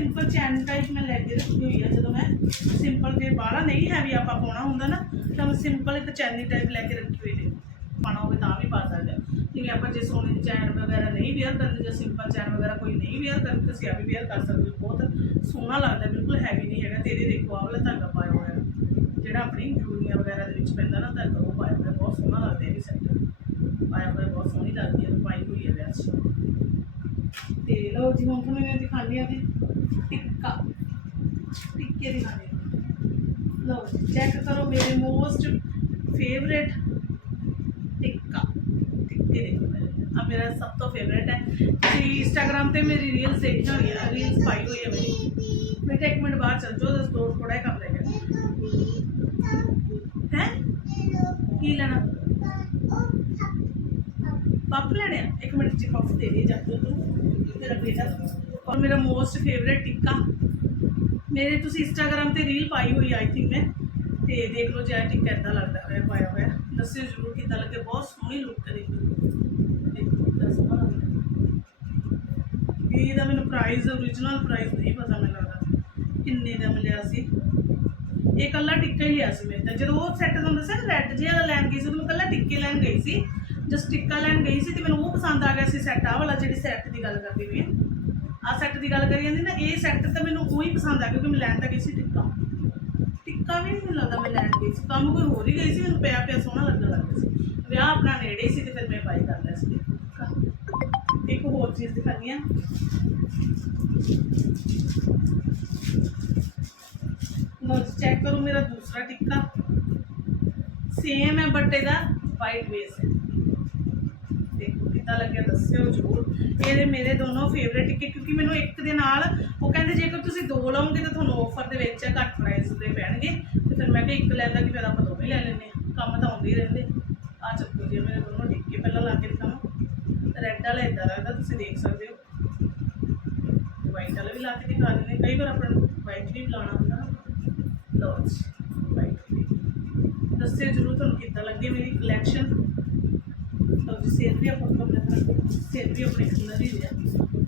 ਸਿੰਪਲ ਚੈਨ ਟਾਈਪ ਮੈਂ ਲੈ ਕੇ ਰੱਖੀ ਹੋਈ ਆ, ਜਦੋਂ ਮੈਂ ਸਿੰਪਲ ਜੇ ਬਾਹਲਾ ਨਹੀਂ ਹੈਵੀ ਆਪਾਂ ਪਾਉਣਾ ਹੁੰਦਾ ਨਾ, ਤਾਂ ਮੈਂ ਸਿੰਪਲ ਇੱਕ ਚੈਨੀ ਟਾਈਪ ਲੈ ਕੇ ਰੱਖੀ ਹੋਈ ਨੇ ਪਾਣਾ ਹੋਵੇ ਤਾਂ ਵੀ ਪਾ ਸਕਦੇ। ਹਾਂ। ਜਿਵੇਂ ਆਪਾਂ ਜੇ ਸੋਨੇ ਦੀ ਚੈਨ ਵਗੈਰਾ ਨਹੀਂ ਵੇਅਰ ਕਰਨੀ ਜਾਂ ਸਿੰਪਲ ਚੈਨ ਵਗੈਰਾ ਕੋਈ ਨਹੀਂ ਵੇਅਰ ਕਰਨੀ ਤੁਸੀਂ ਆ ਵੀ ਵੇਅਰ ਕਰ ਸਕਦੇ ਹੋ। ਬਹੁਤ ਸੋਹਣਾ ਲੱਗਦਾ, ਬਿਲਕੁਲ ਹੈਵੀ ਨਹੀਂ ਹੈਗਾ। ਤੇਰੇ ਦੇਖੋ, ਆਹ ਵਾਲਾ ਧਾਗਾ ਪਾਇਆ ਹੋਇਆ। ਜਿਹੜਾ ਆਪਣੀ ਜੂਨੀਆਂ ਵਗੈਰਾ ਦੇ ਵਿੱਚ ਪੈਂਦਾ ਨਾ ਧਾਗਾ, ਉਹ ਪਾਇਆ ਹੋਇਆ, ਬਹੁਤ ਸੋਹਣਾ ਲੱਗਦਾ ਇਹ ਵੀ ਸੈੱਟ ਪਾਇਆ ਹੋਇਆ ਬਹੁਤ ਸੋਹਣੀ ਲੱਗਦੀ ਹੈ ਪਾਈ ਹੋਈ ਹੈ ਵੈਸੇ ਲਓ ਜੀ ਹੁਣ ਤੁਹਾਨੂੰ ਮੈਂ ਦਿਖਾਉਂਦੀ ਹਾਂ ਜੀ ਟਿੱਕਾ ਟਿੱਕੇ ਦਿਖਾਉਂਦੀ ਲਓ ਚੈੱਕ ਕਰੋ ਮੇਰੇ ਮੋਸਟ ਫੇਵਰੇਟ ਟਿੱਕਾ ਟਿੱਕੇ ਦੇਖੋ ਆ ਮੇਰਾ ਸਭ ਤੋਂ ਫੇਵਰੇਟ ਹੈ। ਤੁਸੀਂ ਇੰਸਟਾਗ੍ਰam ਤੇ ਮੇਰੀ ਰੀਲਸ ਦੇਖੀਆਂ ਹੋਈਆਂ ਰੀਲਸ ਪਾਈ ਹੋਈ ਹੈ ਮੇਰੀ। ਬੇਟਾ ਇੱਕ ਮਿੰਟ ਬਾਹਰ ਚੱਲ ਜਾਓ ਦਸ ਦੋ ਥੋੜਾ ਕੰਮ ਰਹਿ ਗਿਆ। ਹੈ? ਕੀ ਲੈਣਾ? ਪੱਪ ਲੈਣੇ ਆ? ਇੱਕ ਮਿੰਟ ਚ ਪੱਪ ਦੇ ਦੇ ਜੱਟ ਤੂੰ। ਤੇਰਾ ਬੇਟਾ ਔਰ ਮੇਰਾ ਮੋਸਟ ਫੇਵਰੇਟ ਟਿੱਕਾ। ਮੇਰੇ ਤੁਸੀਂ ਇੰਸਟਾਗ੍ਰam ਤੇ ਰੀਲ ਪਾਈ ਹੋਈ ਆਈ ਥਿੰਕ ਮੈਂ। ਤੇ ਦੇਖ ਲਓ ਜੇ ਇਹ ਟਿੱਕਾ ਇਦਾਂ ਲੱਗਦਾ ਹੋਇਆ, ਪਾਇਆ ਹੋਇਆ। ਦੱਸਿਓ ਜ਼ਰੂਰ ਕਿੱਦਾਂ ਲੱਗੇ, ਬਹੁਤ ਸੋਹਣੀ ਲੁੱਕ ਹੈ ਦੇਖੋ। ਦੇਖੋ ਮੈਨੂੰ ਪ੍ਰਾਈਸ origignal ਪ੍ਰਾਈਸ ਨਹੀਂ ਪਤਾ ਮੈਨੂੰ ਲੱਗਦਾ। ਕਿੰਨੇ ਦਾ ਮਿਲਿਆ ਸੀ। ਇਹ ਕੱਲਾ ਟਿੱਕਾ ਹੀ ਲਿਆ ਸੀ ਮੇਰੇ ਤਾਂ। ਜਦੋਂ ਉਹ ਸੈੱਟ ਤੁਹਾਨੂੰ ਦੱਸਿਆ ਨਾ ਰੈੱਡ ਜਿਹਾ ਦਾ ਲੈਣ ਗਈ ਸੀ, ਉਦੋਂ ਕੱਲਾ ਟਿੱਕੇ ਲੈਣ ਗਈ ਸੀ। ਜਸਟ ਟਿੱਕਾ ਲੈਣ ਗਈ ਸੀ ਤੇ ਮੈਨੂੰ ਉਹ ਪਸੰਦ ਆ ਗਿਆ ਸੀ ਸੈੱਟ ਆ ਵਾਲਾ ਜਿਹੜੀ ਸੈੱਟ ਦੀ ਗੱਲ ਕਰਦੀ ਪਈ ਆ। ਸੈੱਟ ਦੀ ਗੱਲ ਕਰੀ ਜਾਂਦੀ ਨਾ, ਇਹ ਸੈੱਟ ਤਾਂ ਮੈਨੂੰ ਉਹੀ ਪਸੰਦ ਆ ਕਿਉਂਕਿ ਮੈਂ ਲੈਣ ਤਾਂ ਗਈ ਸੀ ਟਿੱਕਾ। ਟਿੱਕਾ ਵੀ ਨਹੀਂ ਮੈਨੂੰ ਲੱਗਦਾ ਮੈਂ ਲੈਣ ਗਈ ਸੀ, ਕੰਮ ਕੋਈ ਹੋਰ ਹੀ ਗਈ ਸੀ, ਮੈਨੂੰ ਪਿਆ ਪਿਆ ਸੋਹਣਾ ਲੱਗਣ ਲੱਗ ਸੀ। ਵਿਆਹ ਆਪਣਾ ਨੇੜੇ ਸੀ ਤੇ ਫਿਰ ਮੈਂ ਬਾਈ ਕਰ ਲਿਆ ਸੀ ਇੱਕ ਹੋਰ ਚੀਜ਼ ਦਿਖਾਣੀ ਆ। ਲੋ ਚੈੱਕ ਕਰੋ ਮੇਰਾ ਦੂਸਰਾ ਟਿੱਕਾ। ਸੇਮ ਹੈ ਬਟ ਦਾ ਵਾਈਟ ਬੇਸ ਹੈ। ਕਿੱਦਾਂ ਲੱਗਿਆ, ਦੱਸਿਓ ਜ਼ਰੂਰ। ਇਹਦੇ ਮੇਰੇ ਦੋਨੋਂ ਫੇਵਰੇਟ ਟਿੱਕੇ ਕਿਉਂਕਿ ਮੈਨੂੰ ਇੱਕ ਦੇ ਨਾਲ ਉਹ ਕਹਿੰਦੇ ਜੇਕਰ ਤੁਸੀਂ ਦੋ ਲਓਗੇ ਤਾਂ ਤੁਹਾਨੂੰ ਆਫਰ ਦੇ ਵਿੱਚ ਘੱਟ ਪ੍ਰਾਈਸ ਦੇ ਪੈਣਗੇ। ਤੇ ਫਿਰ ਮੈਂ ਕਿਹਾ ਇੱਕ ਲੈਂਦਾ ਕਿ ਫਿਰ ਆਪਾਂ ਦੋਵੇਂ ਲੈ ਲੈਂਦੇ ਕੰਮ ਤਾਂ ਆਉਂਦੇ ਹੀ ਰਹਿੰਦੇ। ਆ ਚੱਕੋ ਜੀ ਮੇਰੇ ਦੋਨੋਂ ਟਿੱਕੇ ਪਹਿਲਾਂ ਲਾ ਕੇ ਦਿਖਾਵਾਂ। ਰੈੱਡ ਵਾਲਾ ਇਦਾਂ ਲੱਗਦਾ, ਤੁਸੀਂ ਦੇਖ ਸਕਦੇ ਹੋ। ਵਾਈਟ ਵਾਲਾ ਵੀ ਲਾ ਕੇ ਦਿਖਾ ਦਿੰਦੇ। ਕਈ ਵਾਰ ਆਪਾਂ ਨੂੰ ਵਾਈਟ ਵੀ ਬੁਲਾਉਣਾ ਹੁੰਦਾ ਲਓ ਜੀ ਵਾਈਟ ਦੱਸਿਓ ਜ਼ਰੂਰ ਤੁਹਾਨੂੰ ਕਿੱਦਾਂ ਲੱਗੇ ਮੇਰੀ ਕਲੈਕਸ਼ਨ ਲਓ ਜੀ ਸੇਲ ਵੀ ਆਪਾਂ ਕੰਮ ਲੈਣਾ ਸੇਲ ਵੀ ਆਪਣੇ ਖੰਨਾ ਦੀ ਲਿਆ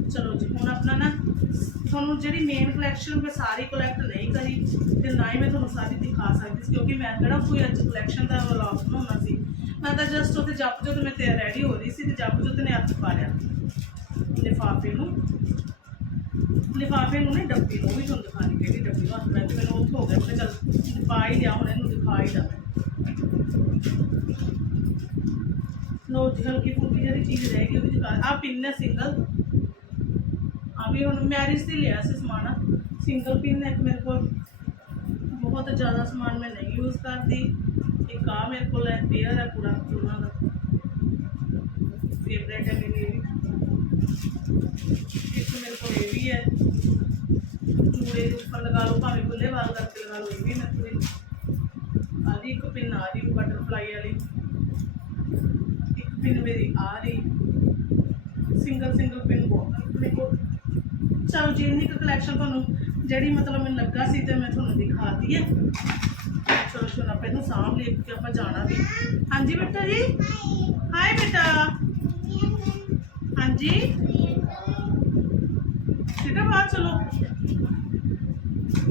ਚਲੋ ਜੀ, ਹੁਣ ਆਪਣਾ ਨਾ, ਤੁਹਾਨੂੰ ਜਿਹੜੀ ਮੇਨ ਕਲੈਕਸ਼ਨ ਮੈਂ ਸਾਰੀ ਕਲੈਕਟ ਨਹੀਂ ਕਰੀ, ਤੇ ਨਾ ਹੀ ਮੈਂ ਤੁਹਾਨੂੰ ਸਾਰੀ ਦਿਖਾ ਸਕਦੀ ਸੀ, ਕਿਉਂਕਿ ਮੈਂ ਕਿਹੜਾ ਕੋਈ ਅੱਜ ਕਲੈਕਸ਼ਨ ਦਾ ਵਲੌਗ ਬਣਾਉਣਾ ਸੀ। ਮੈਂ ਤਾਂ ਜਸਟ ਉੱਥੇ ਜੱਪ ਜੋਤ ਮੈਂ ਤੇ ਰੈਡੀ ਹੋ ਰਹੀ ਸੀ ਤੇ ਜਪ ਜੋਤ ਨੇ ਹੱਥ ਪਾ ਲਿਆ। ਲਿਫਾਫੇ ਨੂੰ। ਲਿਫਾਫੇ ਨੂੰ ਨਹੀਂ, ਡੱਬੀ ਨੂੰ ਵੀ ਤੁਹਾਨੂੰ ਦਿਖਾਣੀ ਕਿਹੜੀ ਡੱਬੀ ਨੂੰ ਹੱਥ ਮੈਂ ਤੇ ਮੈਨੂੰ ਉੱਥੇ ਹੋ ਗਿਆ ਮੈਂ ਚੱਲ ਪਾ ਹੀ ਲਿਆ, ਹੁਣ ਇਹਨੂੰ ਦਿਖਾ ਹੀ ਦਵਾਂ ਲੋ ਜੀ ਹਲਕੀ ਫੁਲਕੀ ਜਿਹੜੀ ਚੀਜ਼ ਰਹਿ ਗਈ ਉਹ ਵੀ ਆ ਪਿੰਨ ਹੈ ਸਿੰਗਲ ਆ ਵੀ ਹੁਣ ਮੈਰਿਜ ਤੇ ਲਿਆ ਸੀ ਸਮਾਨ। ਸਿੰਗਲ ਪਿੰਨ ਹੈ ਇੱਕ ਮੇਰੇ ਕੋਲ। ਬਹੁਤ ਜ਼ਿਆਦਾ ਸਮਾਨ ਮੈਂ ਨਹੀਂ ਯੂਜ਼ ਕਰਦੀ। ਇੱਕ ਆ ਮੇਰੇ ਕੋਲ ਹੈ ਪੇਅਰ ਹੈ ਪੂਰਾ ਚੂਨਾ ਦਾ। ਫੇਵਰੇਟ ਹੈ ਮੇਰੀ ਇਹ ਵੀ। ਇੱਕ ਮੇਰੇ ਕੋਲ ਇਹ ਵੀ ਹੈ। ਚੂੜੇ ਦੇ ਉੱਪਰ ਲਗਾ ਲਓ, ਭਾਵੇਂ ਖੁੱਲੇ ਵਾਲ ਕਰਕੇ ਲਗਾ ਲਓ, ਇਹ ਵੀ ਮੇਰੇ ਕੋਲ ਹੈ। ਇੱਕ ਪਿੰਨ ਆ ਰਹੀ ਬਟਰਫਲਾਈ ਵਾਲੀ। ਪਿੰਨ ਮੇਰੀ ਆ ਰਹੀ। ਸਿੰਗਲ ਸਿੰਗਲ ਪਿੰਨ ਬਹੁਤ ਆਪਣੇ ਕੋਲ। ਚਲੋ ਜੀ ਕੁ ਕਲੈਕਸ਼ਨ ਤੁਹਾਨੂੰ ਜਿਹੜੀ ਮਤਲਬ ਮੈਨੂੰ ਲੱਗਾ ਸੀ ਤੇ ਮੈਂ ਤੁਹਾਨੂੰ ਦਿਖਾਤੀ ਹੈ ਚਲੋ ਚਲੋ, ਆਪਾਂ ਇਹਨੂੰ ਸਾਂਭ ਲਈ ਕਿ ਆਪਾਂ ਜਾਣਾ ਵੀ। ਹਾਂਜੀ ਬੇਟਾ ਜੀ। ਹਾਏ ਬੇਟਾ। ਹਾਂਜੀ। ਬੇਟਾ ਬਾਹਰ ਚਲੋ।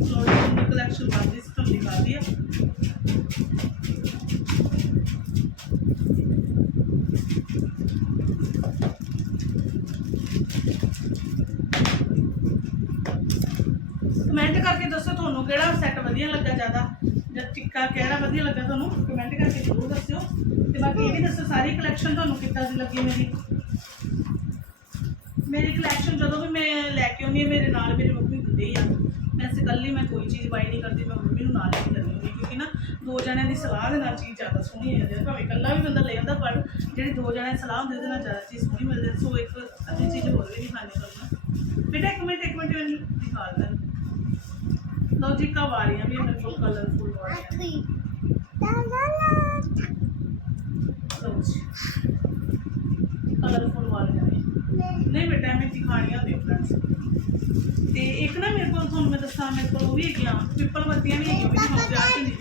ਚਲੋ ਜੀ ਕਲੈਕਸ਼ਨ ਬਾਦੀ ਸੀ, ਤੁਹਾਨੂੰ ਦਿਖਾਤੀ ਹੈ ਕਮੈਂਟ ਕਰਕੇ ਦੱਸੋ ਤੁਹਾਨੂੰ ਕਿਹੜਾ ਸੈੱਟ ਵਧੀਆ ਲੱਗਾ ਜ਼ਿਆਦਾ? ਜਾਂ ਟਿੱਕਾ ਕਿਹੜਾ ਵਧੀਆ ਲੱਗਾ ਤੁਹਾਨੂੰ ਕਮੈਂਟ ਕਰਕੇ ਜ਼ਰੂਰ ਦੱਸਿਓ। ਤੇ ਬਾਕੀ ਇਹ ਵੀ ਦੱਸੋ, ਸਾਰੀ ਕਲੈਕਸ਼ਨ ਤੁਹਾਨੂੰ ਕਿੱਦਾਂ ਦੀ ਲੱਗੀ ਮੇਰੀ? ਮੇਰੀ ਕਲੈਕਸ਼ਨ ਜਦੋਂ ਵੀ ਮੈਂ ਲੈ ਕੇ ਆਉਂਦੀ ਹਾਂ, ਮੇਰੇ ਨਾਲ ਮੇਰੇ ਮੰਮੀ ਹੁੰਦੇ ਹੀ ਆ। ਵੈਸੇ ਇਕੱਲੀ ਮੈਂ ਕੋਈ ਚੀਜ਼ ਬਾਈ ਨਹੀਂ ਕਰਦੀ, ਮੈਂ ਨਾਲ ਲੈ ਕੇ ਕਿਉਂਕਿ ਨਾ ਦੋ ਜਣਿਆਂ ਦੀ ਸਲਾਹ ਦੇ ਨਾਲ ਚੀਜ਼ ਜ਼ਿਆਦਾ ਸੋਹਣੀ ਹੋ ਜਾਂਦੀ ਭਾਵੇਂ ਇਕੱਲਾ ਵੀ ਬੰਦਾ ਲੈ ਆਉਂਦਾ, ਪਰ ਜਿਹੜੀ ਦੋ ਜਣਿਆਂ ਦੀ ਸਲਾਹ ਹੁੰਦੀ ਉਹਦੇ ਨਾਲ ਜ਼ਿਆਦਾ ਚੀਜ਼ ਸੋਹਣੀ ਮਿਲਦੀ ਹੈ। ਸੋ ਇੱਕ ਅੱਧੀ ਚੀਜ਼ ਹੋਰ ਵੀ ਦਿਖਾਣੀ ਤੁਹਾਨੂੰ ਬੇਟਾ, ਇੱਕ ਮਿੰਟ ਇੱਕ ਮਿੰਟ ਮੈਨੂੰ ਦਿਖਾ ਦੇ ਲਓ ਜੀ, ਕਵਾਰੀਆਂ ਵੀ ਮੇਰੇ ਕੋਲ ਕਲਰਫੁਲ ਵਾਲੀਆਂ। ਲਓ ਜੀ ਕਲਰਫੁਲ ਵਾਲੀਆਂ ਨਹੀਂ ਬੇਟਾ ਮੈਂ ਦਿਖਾਣੀਆਂ ਹੁੰਦੀਆਂ। ਫਰੈਂਡਸ ਤੇ ਇੱਕ ਨਾ ਮੇਰੇ ਕੋਲ ਤੁਹਾਨੂੰ ਮੈਂ ਦੱਸਾਂ, ਮੇਰੇ ਕੋਲ ਉਹ ਵੀ ਹੈਗੀਆਂ, ਪਿੱਪਲ ਬੱਤੀਆਂ ਵੀ ਹੈਗੀਆਂ ਉਹ ਵੀ ਵਿਆਹ ਕੇ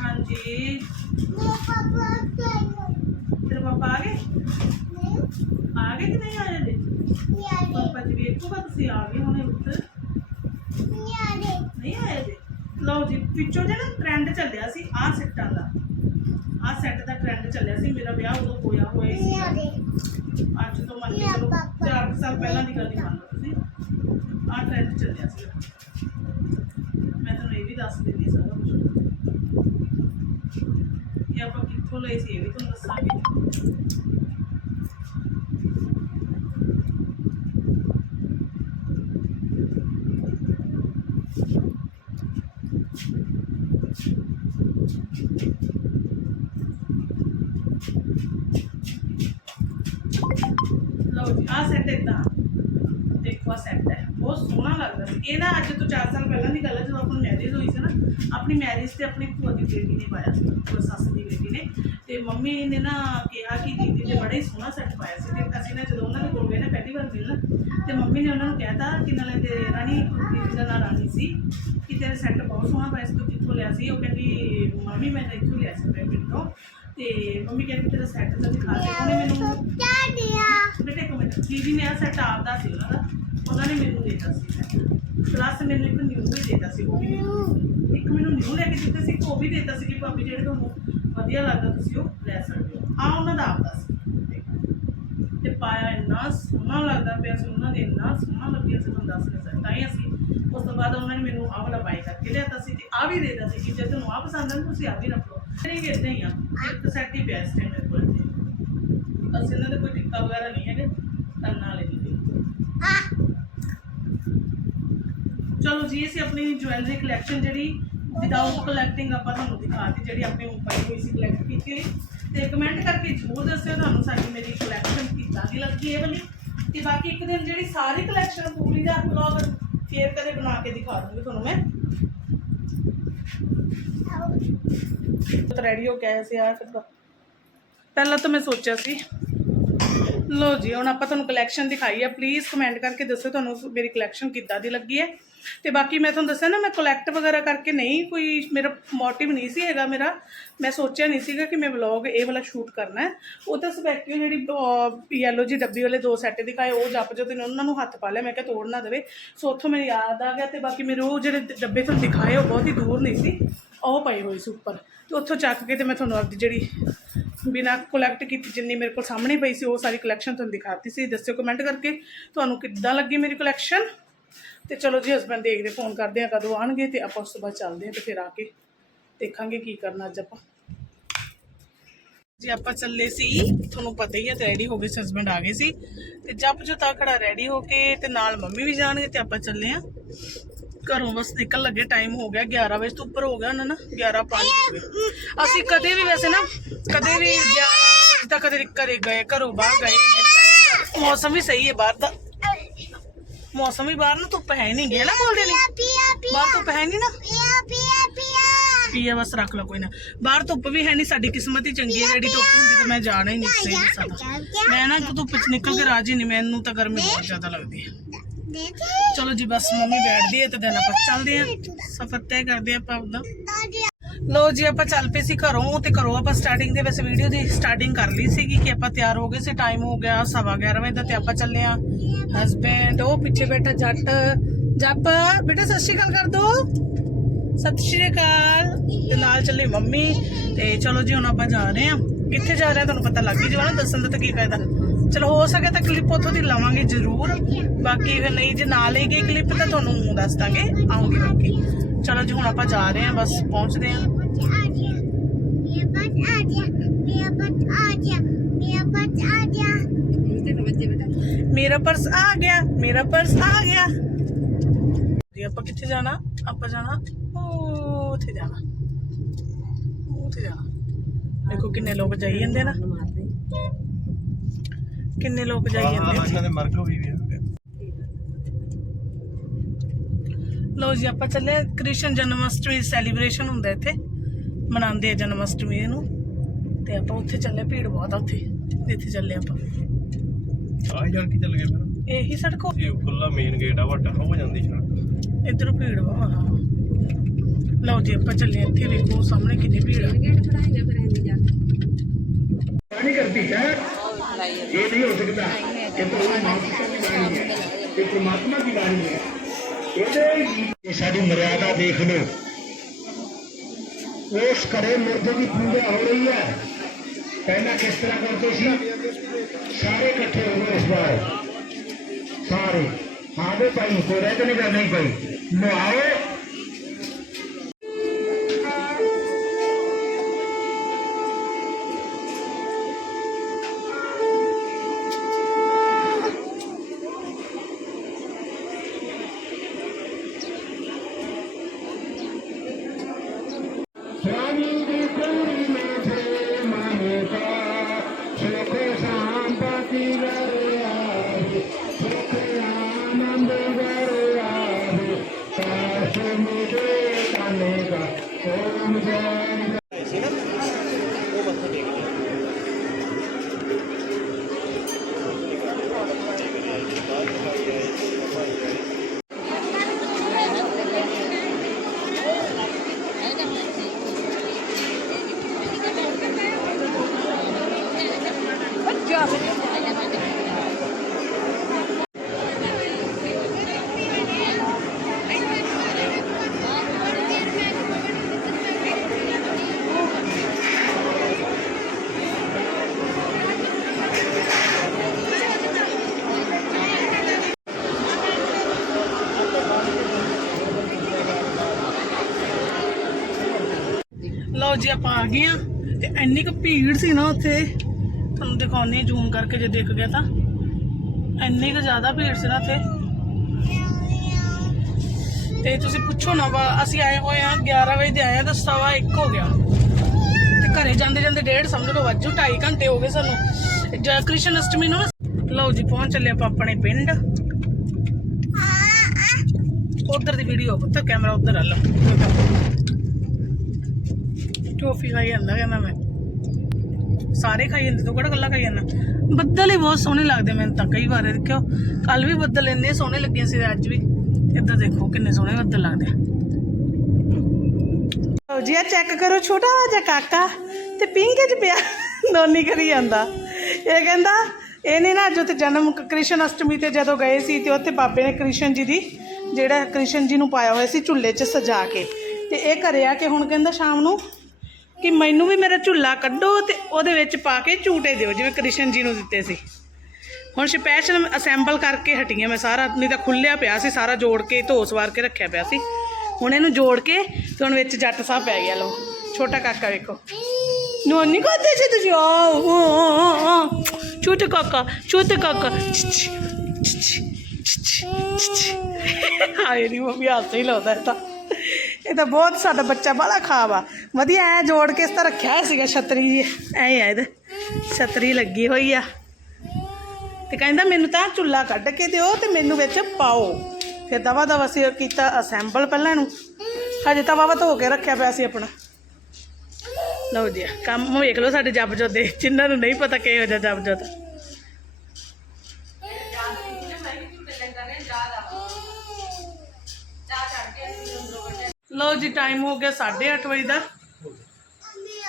ਹਾਂਜੀ। ਤੇਰੇ ਪਾਪਾ ਆ ਗਏ? ਆ ਗਏ ਕਿ ਨਹੀਂ ਆਏ ਜੀ ਪਾਪਾ ਜੀ ਵੇਖੋਗਾ, ਤੁਸੀਂ ਆ ਗਏ ਹੁਣੇ ਉੱਤੇ ਨਹੀਂ ਆਏ ਜੀ। ਲਓ ਜੀ, ਪਿੱਛੋਂ ਜਿਹੜਾ ਟ੍ਰੈਂਡ ਚੱਲਿਆ ਸੀ, ਆਹ ਸਿੱਟਾਂ ਦਾ। ਆਹ ਸੈੱਟ ਦਾ ਟ੍ਰੈਂਡ ਚੱਲਿਆ ਸੀ, ਮੇਰਾ ਵਿਆਹ ਉਦੋਂ ਹੋਇਆ ਹੋਇਆ ਸੀ ਅੱਜ ਤੋਂ ਮੰਨ ਕੇ ਚਲੋ 4 ਸਾਲ ਪਹਿਲਾਂ ਦੀ ਗੱਲ ਹੀ ਮੰਨ ਲਓ ਤੁਸੀਂ। ਆਹ ਟ੍ਰੈਂਡ ਚੱਲਿਆ ਸੀ। ਮੈਂ ਤੁਹਾਨੂੰ ਇਹ ਵੀ ਦੱਸ ਦਿੰਦੀ ਸਾਰਾ ਕੁਝ ਇਹ ਆਪਾਂ ਕਿੱਥੋਂ ਲਏ ਸੀ ਇਹ ਵੀ ਤੁਹਾਨੂੰ ਦੱਸਾਂਗੇ ਲਓ ਜੀ ਆਹ ਸੈੱਟ ਇਦਾਂ ਦੇਖੋ ਆ ਸੈੱਟ ਹੈ। ਬਹੁਤ ਸੋਹਣਾ ਲੱਗਦਾ ਸੀ। ਇਹ ਅੱਜ ਤੋਂ 4 ਸਾਲ ਪਹਿਲਾਂ ਦੀ ਗੱਲ ਹੈ, ਜਦੋਂ ਆਪਣੀ ਮੈਰਿਜ ਹੋਈ ਸੀ ਨਾ, ਆਪਣੀ ਮੈਰਿਜ ਤੇ ਆਪਣੀ ਭੂਆ ਦੀ ਬੇਟੀ ਨੇ ਪਾਇਆ ਸੀ, ਭੂਆ ਸੱਸ ਦੀ ਬੇਟੀ ਨੇ। ਤੇ ਮੰਮੀ ਨੇ ਨਾ ਕਿਹਾ ਕਿ ਦੀਦੀ ਨੇ ਬੜਾ ਹੀ ਸੋਹਣਾ ਸੈੱਟ ਪਾਇਆ ਸੀ। ਤੇ ਅਸੀਂ ਨਾ ਜਦੋਂ ਉਹਨਾਂ ਦੇ ਕੋਲ ਗਏ ਨਾ, ਪਹਿਲੀ ਵਾਰ ਮਿਲਣ ਤੇ ਮੰਮੀ ਨੇ ਉਹਨਾਂ ਨੂੰ ਕਹਿਤਾ ਕਿ ਨਾਲੇ ਤੇ ਰਾਣੀ, ਦੀਦੀ ਦਾ ਨਾਂ ਰਾਣੀ ਸੀ, ਕਿ ਤੇਰਾ ਸੈੱਟ ਬਹੁਤ ਸੋਹਣਾ ਪਾਇਆ ਸੀ, ਤੂੰ ਕਿੱਥੋਂ ਲਿਆ ਸੀ? ਉਹ ਕਹਿੰਦੀ, ਮੰਮੀ ਮੈਂ ਇੱਥੋਂ ਲਿਆ ਸੀ ਪਿੰਡ। ਤੋਂ ਤੇ ਮੰਮੀ ਕਹਿੰਦੀ ਤੇਰਾ ਸੈੱਟ ਤਾਂ ਦਿਖਾ ਦੇ। ਉਹਨੇ ਮੈਨੂੰ ਬੇਟੇ ਇੱਕ ਮਿੰਟ ਦੀਦੀ ਨੇ ਆ ਸੈੱਟ ਆਪਦਾ ਸੀ ਉਹਨਾਂ ਦਾ। ਉਹਨਾਂ ਨੇ ਮੈਨੂੰ ਦੇ ਦਿੱਤਾ ਸੀ ਪਲੱਸ ਮੈਨੂੰ ਇੱਕ ਨਿਊ ਵੀ ਦੇ ਦਿੱਤਾ ਸੀ ਉਹ ਵੀ ਮੈਨੂੰ। ਇੱਕ ਮੈਨੂੰ ਨਿਊ ਲੈ ਕੇ ਦਿੱਤਾ ਸੀ ਇੱਕ ਉਹ ਵੀ ਦੇ ਦਿੱਤਾ ਸੀ ਕਿ ਭਾਬੀ ਜਿਹੜੇ ਤੁਹਾਨੂੰ ਵਧੀਆ ਲੱਗਦਾ ਤੁਸੀਂ ਉਹ ਲੈ ਸਕਦੇ ਹੋ। ਆ ਉਹਨਾਂ ਦਾ ਆਪਦਾ ਸੀ। ਤੇ ਪਾਇਆ ਇੰਨਾ ਸੋਹਣਾ ਲੱਗਦਾ ਪਿਆ ਸੀ ਉਹਨਾਂ ਦੇ ਇੰਨਾ ਸੋਹਣਾ ਲੱਗਿਆ ਸੀ ਤੁਹਾਨੂੰ ਦੱਸ ਨਹੀਂ ਸਕਦਾ। ਹੀ ਅਸੀਂ ਉਸ ਤੋਂ ਬਾਅਦ ਉਹਨਾਂ ਨੇ ਮੈਨੂੰ ਆਹ ਵਾਲਾ ਬਾਈ ਕਰਕੇ ਲਿਆਤਾ ਸੀ ਤੇ ਆ ਵੀ ਦੇ ਦਿੱਤਾ ਸੀ ਕਿ ਜੇ ਤੁਹਾਨੂੰ ਆ ਪਸੰਦ ਹੈ ਤੁਸੀਂ ਆ ਵੀ ਰੱਖ ਲਓ। ਨਹੀਂ ਵੀ ਇਦਾਂ ਹੀ ਆ ਇੱਕ ਸੈੱਟ ਹੀ ਪਿਆ ਇਸ ਟਾਈਮ ਮੇਰੇ ਕੋਲ ਤੇ ਬਸ ਇਹਨਾਂ ਦਾ ਕੋਈ ਟਿੱਕਾ ਵਗੈਰਾ ਨਹੀਂ ਹੈਗਾ ਕੰਨਾਂ ਵਾਲੇ ਨਹੀਂ ਚਲੋ ਜੀ ਅਸੀਂ ਆਪਣੀ ਜੁਐਲਰੀ ਕਲੈਕਸ਼ਨ ਜਿਹੜੀ ਵਿਦਆਊਟ ਕਲੈਕਟਿੰਗ ਆਪਾਂ ਤੁਹਾਨੂੰ ਦਿਖਾਤੀ ਜਿਹੜੀ ਆਪਣੀ ਪਈ ਹੋਈ ਸੀ ਕਲੈਕਟ ਕੀਤੀ ਹੋਈ ਤੇ ਕਮੈਂਟ ਕਰਕੇ ਜ਼ਰੂਰ ਦੱਸਿਓ ਤੁਹਾਨੂੰ ਸਾਡੀ ਮੇਰੀ ਕਲੈਕਸ਼ਨ ਕਿੱਦਾਂ ਦੀ ਲੱਗੀ ਇਹ ਵਾਲੀ ਤੇ ਬਾਕੀ ਇੱਕ ਦਿਨ ਜਿਹੜੀ ਸਾਰੀ ਕਲੈਕਸ਼ਨ ਪੂਰੀ ਦਾ ਵਲੌਗ ਫੇਰ ਕਦੇ ਬਣਾ ਰੈਡੀ ਹੋ ਕੇ ਆਇਆ ਸੀ ਯਾਰ ਫਿਰ ਪਹਿਲਾਂ ਤਾਂ ਮੈਂ ਸੋਚਿਆ ਸੀ। ਲੋ ਜੀ, ਹੁਣ ਆਪਾਂ ਤੁਹਾਨੂੰ ਕਲੈਕਸ਼ਨ ਦਿਖਾਈ ਹੈ ਪਲੀਜ਼ ਕਮੈਂਟ ਕਰਕੇ ਦੱਸੋ ਤੁਹਾਨੂੰ ਮੇਰੀ ਕਲੈਕਸ਼ਨ ਕਿੱਦਾਂ ਦੀ ਲੱਗੀ ਹੈ। ਤੇ ਬਾਕੀ ਮੈਂ ਤੁਹਾਨੂੰ ਦੱਸਿਆ ਨਾ, ਮੈਂ ਕਲੈਕਟ ਵਗੈਰਾ ਕਰਕੇ ਨਹੀਂ ਕੋਈ ਮੇਰਾ ਮੋਟਿਵ ਨਹੀਂ ਸੀ ਹੈਗਾ ਮੇਰਾ। ਮੈਂ ਸੋਚਿਆ ਨਹੀਂ ਸੀਗਾ ਕਿ ਮੈਂ ਵਲੌਗ ਇਹ ਵਾਲਾ ਸ਼ੂਟ ਕਰਨਾ ਹੈ। ਉਹ ਤਾਂ ਸਪੈਕਟਿਵ ਜਿਹੜੀ ਯੈਲੋ ਜੀ ਡੱਬੀ ਵਾਲੇ ਦੋ ਸੈੱਟ ਦਿਖਾਏ, ਉਹ ਜੱਪ ਜੋ ਤੇ ਉਹਨਾਂ ਨੂੰ ਹੱਥ ਪਾ ਲਿਆ। ਮੈਂ ਕਿਹਾ ਤੋੜ ਨਾ ਦੇਵੇ। ਸੋ ਉੱਥੋਂ ਮੈਨੂੰ ਯਾਦ ਆ ਗਿਆ ਤੇ ਬਾਕੀ ਮੇਰੇ ਉਹ ਜਿਹੜੇ ਡੱਬੇ ਤੁਹਾਨੂੰ ਦਿਖਾਏ, ਉਹ ਬਹੁਤ ਹੀ ਦੂਰ ਨਹੀਂ ਸੀ। ਉਹ ਪਏ ਹੋਏ ਸੀ ਉੱਪਰ ਤੇ ਉੱਥੋਂ ਚੱਕ ਕੇ ਤੇ ਮੈਂ ਤੁਹਾਨੂੰ ਆਪਦੀ ਜਿਹੜੀ ਬਿਨਾ ਕਲੈਕਟ ਕੀਤੀ ਜਿੰਨੀ ਮੇਰੇ ਕੋਲ ਸਾਹਮਣੇ ਪਈ ਸੀ, ਉਹ ਸਾਰੀ ਕਲੈਕਸ਼ਨ ਤੁਹਾਨੂੰ ਦਿਖਾਤੀ ਸੀ। ਦੱਸਿਓ ਕਮੈਂਟ ਕਰਕੇ ਤੁਹਾਨੂੰ ਕਿੱਦਾਂ ਲੱਗੀ ਮੇਰੀ ਕਲੈਕਸ਼ਨ ਤੇ ਚਲੋ ਜੀ ਹਸਬੰਡ ਦੇਖਦੇ ਫੋਨ ਕਰਦੇ ਆ ਕਦੋਂ ਆਣਗੇ ਤੇ ਆਪਾਂ ਉਸ ਤੋਂ ਬਾਅਦ ਚੱਲਦੇ ਆ ਤੇ ਫਿਰ ਆ ਕੇ ਦੇਖਾਂਗੇ ਕੀ ਕਰਨਾ ਅੱਜ ਆਪਾਂ। ਜੀ, ਆਪਾਂ ਚੱਲੇ ਸੀ, ਤੁਹਾਨੂੰ ਪਤਾ ਹੀ ਹੈ ਤੇ ਰੈਡੀ ਹੋ ਗਏ ਸੀ ਹਸਬੰਡ ਆ ਗਏ ਸੀ। ਤੇ ਜੱਪ ਜੋ ਤਾਂ ਖੜਾ ਰੈਡੀ ਹੋ ਕੇ ਤੇ ਨਾਲ ਮੰਮੀ ਵੀ ਜਾਣਗੇ ਤੇ ਆਪਾਂ ਚੱਲੇ ਆ ਘਰੋਂ ਬਸ ਨਿਕਲ ਲੱਗੇ ਟਾਈਮ ਹੋ ਗਿਆ 11 ਵਜੇ ਤੋਂ ਉੱਪਰ ਹੋ ਗਿਆ ਉਹਨਾਂ ਨਾ 11 5 ਹੋ ਗਏ। ਅਸੀਂ ਕਦੇ ਵੀ ਵੈਸੇ ਨਾ, ਕਦੇ ਵੀ 11 ਵਜੇ ਤੱਕ ਕਦੇ ਘਰੇ ਗਏ, ਘਰੋਂ ਬਾਹਰ ਗਏ ਨਹੀਂ। ਮੌਸਮ ਵੀ ਸਹੀ ਹੈ ਬਾਹਰ ਦਾ। ਮੌਸਮ ਵੀ ਬਾਹਰ ਨੂੰ ਧੁੱਪ ਹੈ ਨਹੀਂ ਗਿਆ ਨਾ ਬੋਲਦੇ ਨਹੀਂ ਬਾਹਰ ਧੁੱਪ ਹੈ ਨਹੀਂ ਨਾ? ਪੀਆ ਬਸ ਰੱਖ ਲਓ ਕੋਈ ਨਾ। ਬਾਹਰ ਧੁੱਪ ਵੀ ਹੈ ਨਹੀਂ ਸਾਡੀ ਕਿਸਮਤ ਹੀ ਚੰਗੀ ਹੈ, ਜਿਹੜੀ ਧੁੱਪ ਹੁੰਦੀ ਤਾਂ ਮੈਂ ਜਾਣਾ ਹੀ ਨਹੀਂ ਸਹੀ ਦੱਸਾਂ ਤਾਂ। ਮੈਂ ਨਾ ਧੁੱਪ ਚ ਨਿਕਲ ਕੇ ਰਾਜੀ ਨਹੀਂ ਮੈਨੂੰ ਤਾਂ ਗਰਮੀ ਬਹੁਤ ਜ਼ਿਆਦਾ ਲੱਗਦੀ ਹੈ। ਚਲੋ ਜੀ, ਬਸ ਮੰਮੀ ਬੈਠਦੀ ਹੈ ਤੇ ਦਿਨ ਆਪਾਂ ਚੱਲਦੇ ਆਂ ਸਫ਼ਰ ਤੈਅ ਕਰਦੇ ਆਪਾਂ ਆਪਦਾ। ਲੋ ਜੀ, ਆਪਾਂ ਚੱਲ ਪਏ ਸੀ ਘਰੋਂ ਤੇ ਘਰੋਂ ਆਪਾਂ ਸਟਾਰਟਿੰਗ ਦੇ ਵਿੱਚ ਵੀਡੀਓ ਦੀ ਸਟਾਰਟਿੰਗ ਕਰ ਲਈ ਸੀਗੀ ਕਿ ਆਪਾਂ ਤਿਆਰ ਹੋ ਗਏ ਸੀ। ਟਾਈਮ ਹੋ ਗਿਆ ਸਵਾ 11 ਵਜੇ ਦਾ ਤੇ ਆਪਾਂ ਚੱਲੇ ਆਂ ਹਸਬੈਂਡ ਉਹ ਪਿੱਛੇ ਬੈਠਾ ਜੱਟ। ਜੱਪ, ਬੇਟਾ, ਸਤਿ ਸ਼੍ਰੀ ਅਕਾਲ ਕਰ ਦੋ। ਸਤਿ ਸ਼੍ਰੀ ਅਕਾਲ। ਤੇ ਨਾਲ ਚੱਲੇ ਮੰਮੀ। ਤੇ ਚਲੋ ਜੀ, ਹੁਣ ਆਪਾਂ ਜਾ ਰਹੇ ਆਂ ਕਿੱਥੇ ਜਾ ਰਿਹਾ ਤੁਹਾਨੂੰ ਪਤਾ ਲੱਗ ਹੀ ਜਾਣਾ ਦੱਸਣ ਦਾ ਤਾਂ ਕੀ ਫਾਇਦਾ। ਚਲੋ ਹੋ ਸਕੇ ਤਾਂ ਕਲਿੱਪ ਉੱਥੋਂ ਦੀ ਲਵਾਂਗੇ ਜ਼ਰੂਰ। ਬਾਕੀ ਫਿਰ ਨਹੀਂ ਜੇ ਨਾ ਲਈ ਗਈ ਕਲਿੱਪ ਤਾਂ ਤੁਹਾਨੂੰ ਦੱਸ ਦਾਂਗੇ। ਆਉਂਗੀ ਬਾਕੀ ਚਲੋ ਜੀ, ਹੁਣ ਆਪਾਂ ਜਾ ਰਹੇ ਹਾਂ, ਬਸ ਪਹੁੰਚਦੇ ਹਾਂ। ਮੇਰਾ ਪਰਸ ਆ ਗਿਆ, ਮੇਰਾ ਪਰਸ ਆ ਗਿਆ। ਜੀ, ਆਪਾਂ ਕਿੱਥੇ ਜਾਣਾ? ਆਪਾਂ ਜਾਣਾ ਉਹ ਉੱਥੇ ਜਾਣਾ। ਉੱਥੇ ਜਾਣਾ। ਦੇਖੋ ਕਿੰਨੇ ਲੋਕ ਜਾਈ ਜਾਂਦੇ ਨਾ। ਕਿੰਨੇ ਲੋਕ ਜਾਈ ਜਾਂਦੇ ਆ? ਇਹਨਾਂ ਦੇ ਮਰਗ ਹੋਈ ਵੀ ਲੋ ਜੀ ਆਪਾਂ ਚੱਲੇ ਕ੍ਰਿਸ਼ਨ ਜਨਮ ਅਸ਼ਟਮੀ ਸੈਲੀਬ੍ਰੇਸ਼ਨ ਹੁੰਦਾ ਇੱਥੇ। ਮਨਾਉਂਦੇ ਆ ਜਨਮ ਅਸ਼ਟਮੀ ਇਹਨੂੰ। ਤੇ ਆਪਾਂ ਉੱਥੇ ਚੱਲੇ ਭੀੜ ਬਹੁਤ ਆ ਉੱਥੇ। ਇੱਥੇ ਚੱਲੇ ਆਪਾਂ। ਆਹ ਜਾਣ ਕੀ ਚੱਲ ਗਏ ਫਿਰ। ਇਹੀ ਸੜਕ? ਹੋ ਖੁੱਲਾ ਮੇਨ ਗੇਟ ਆ ਵੱਡਾ ਹੋ ਜਾਂਦੀ ਸੜਕ। ਇਧਰ ਭੀੜ ਬਹੁਤ ਆ। ਲਓ ਜੀ ਆਪਾਂ ਚੱਲੇ ਇੱਥੇ ਦੇਖੋ ਸਾਹਮਣੇ ਕਿੰਨੀ ਭੀੜ ਆ। ਗੇਟ ਬਣਾਏਗਾ ਫਿਰ ਐਂਦੀ ਜਾ ਕੇ ਨਹੀਂ ਕਰਦੀ ਹੈ? ये तो नहीं हो। सकता ये परमात्मा की वाणी है। ये तो परमात्मा की वाणी है। तो मर्यादा देख लो। उस करे मुर्दे की पूजा हो रही है पहला किस तरह करते सी सारे इकट्ठे हो गए इस बार। सारे। हाँ भाई कोई रह नहीं पाई लो आओ। ਲਓ ਜੀ ਆਪਾਂ ਆ ਗਏ ਆ। ਤੇ ਇੰਨੀ ਕੁ ਭੀੜ ਸੀ ਨਾ ਉੱਥੇ, ਤੁਹਾਨੂੰ ਦਿਖਾਉਣੀ ਜ਼ੂਮ ਕਰਕੇ ਜੇ ਦਿਖ ਗਿਆ ਤਾਂ। ਇੰਨੀ ਕੁ ਜ਼ਿਆਦਾ ਭੀੜ ਸੀ ਨਾ ਉੱਥੇ। ਤੇ ਤੁਸੀਂ ਪੁੱਛੋ ਨਾ ਵਾ, ਅਸੀਂ ਆਏ ਹੋਏ ਆ 11 ਵਜੇ ਦੇ ਆਏ ਆ ਤਾਂ ਸਵਾ 1 ਹੋ ਗਿਆ। ਤੇ ਘਰੇ ਜਾਂਦੇ ਜਾਂਦੇ ਡੇਢ ਸਮਝ ਲਓ ਵੱਜੂ 2.5 ਘੰਟੇ ਹੋ ਗਏ ਸਾਨੂੰ। ਜੈ ਕ੍ਰਿਸ਼ਨ ਅਸ਼ਟਮੀ ਨੂੰ। ਲਓ ਜੀ, ਪਹੁੰਚ ਚੱਲੇ ਆਪਾਂ ਆਪਣੇ ਪਿੰਡ। ਉਧਰ ਦੀ ਵੀਡੀਓ ਪੁੱਤ ਕੈਮਰਾ ਉਧਰ ਆ, ਲਓ। ਟੋਫੀ ਖਾਈ ਜਾਂਦਾ, ਕਹਿੰਦਾ ਮੈਂ। ਸਾਰੇ ਖਾਈ ਜਾਂਦੇ, ਤੂੰ ਕਿਹੜਾ ਗੱਲਾਂ ਖਾਈ ਜਾਂਦਾ? ਬੱਦਲ ਹੀ ਬਹੁਤ ਸੋਹਣੇ ਲੱਗਦੇ ਮੈਨੂੰ ਤਾਂ, ਕਈ ਵਾਰ ਦੇਖਿਓ ਕੱਲ ਵੀ ਬੱਦਲ ਇੰਨੇ ਸੋਹਣੇ ਲੱਗੇ ਸੀ ਅੱਜ ਵੀ। ਇੱਧਰ ਦੇਖੋ ਕਿੰਨੇ ਸੋਹਣੇ ਬੱਦਲ ਲੱਗਦੇ ਲਓ ਜੀ ਆ ਚੈੱਕ ਕਰੋ, ਛੋਟਾ ਜਿਹਾ ਕਾਕਾ ਤੇ ਪਿੰਕ ਚ ਪਿਆ ਨੋਨੀ ਕਰੀ ਜਾਂਦਾ। ਇਹ ਕਹਿੰਦਾ ਇਹਨੇ ਨਾ ਅੱਜ ਉੱਥੇ ਜਨਮ, ਕ੍ਰਿਸ਼ਨ ਅਸ਼ਟਮੀ ਤੇ ਜਦੋਂ ਗਏ ਸੀ ਤੇ ਉੱਥੇ ਬਾਬੇ ਨੇ ਕ੍ਰਿਸ਼ਨ ਜੀ ਦੀ, ਜਿਹੜਾ ਕ੍ਰਿਸ਼ਨ ਜੀ ਨੂੰ ਪਾਇਆ ਹੋਇਆ ਸੀ, ਝੁੱਲੇ 'ਚ ਸਜਾ ਕੇ। ਤੇ ਇਹ ਘਰੇ ਆ ਕੇ ਹੁਣ ਕਹਿੰਦਾ ਸ਼ਾਮ ਨੂੰ ਕਿ ਮੈਨੂੰ ਵੀ ਮੇਰਾ ਝੁੱਲਾ ਕੱਢੋ ਤੇ ਉਹਦੇ ਵਿੱਚ ਪਾ ਕੇ ਝੂਟੇ ਦਿਓ, ਜਿਵੇਂ ਕ੍ਰਿਸ਼ਨ ਜੀ ਨੂੰ ਦਿੱਤੇ ਸੀ। ਹੁਣ ਸਪੈਸ਼ਲ ਅਸੈਂਬਲ ਕਰਕੇ ਹਟੀ ਮੈਂ ਸਾਰਾ, ਨਹੀਂ ਤਾਂ ਖੁੱਲਿਆ ਪਿਆ ਸੀ, ਸਾਰਾ ਜੋੜ ਕੇ ਧੋ ਸਵਾਰ ਕੇ ਰੱਖਿਆ ਪਿਆ ਸੀ। ਹੁਣ ਇਹਨੂੰ ਜੋੜ ਕੇ ਤੇ ਹੁਣ ਵਿੱਚ ਜੱਟ ਸਾਹਿਬ ਪੈ ਗਿਆ ਲੋ ਛੋਟਾ ਕਾਕਾ ਵੇਖੋ। ਨੋਨੀ ਕਰਦੇ ਸੀ ਤੁਸੀਂ? ਆ ਛੋਟਾ ਕਾਕਾ ਛੋਟਾ ਕਾਕਾ। ਹਾਏ ਨੀ, ਮੰਮੀ ਹੱਥ ਹੀ ਲਾਉਂਦਾ ਤਾਂ। ਇਹ ਤਾਂ ਬਹੁਤ ਸਾਡਾ ਬੱਚਾ ਬੜਾ ਖਾਵਾ ਵਧੀਆ ਐ ਜੋੜ ਕੇ ਇਸ ਤਰ੍ਹਾਂ ਰੱਖਿਆ ਹੋਇਆ ਸੀਗਾ ਛਤਰੀ ਜੀ। ਐ ਆ ਇਹਦੇ। ਛਤਰੀ ਲੱਗੀ ਹੋਈ ਆ। ਤੇ ਕਹਿੰਦਾ ਮੈਨੂੰ ਤਾਂ ਝੁੱਲਾ ਕੱਢ ਕੇ ਦਿਓ ਤੇ ਮੈਨੂੰ ਵਿੱਚ ਪਾਓ। ਫਿਰ ਦਵਾ ਦਵਾ ਸੀ ਕੀਤਾ ਅਸੈਂਬਲ ਪਹਿਲਾਂ ਨੂੰ। ਹਜੇ ਤਾਂ ਵਾਵਾ ਧੋ ਕੇ ਰੱਖਿਆ ਪਿਆ ਸੀ ਆਪਣਾ। ਲਓ ਜੀ ਕੰਮ ਵੇਖ ਲਓ ਸਾਡੇ ਜੱਬ ਜੋਤ ਦੇ। ਜਿਨ੍ਹਾਂ ਨੂੰ ਨਹੀਂ ਪਤਾ ਕਿਹੋ ਜਿਹਾ ਜੱਬ ਜੋਤ ਲਓ ਜੀ ਟਾਈਮ ਹੋ ਗਿਆ 8:30 ਵਜੇ ਦਾ।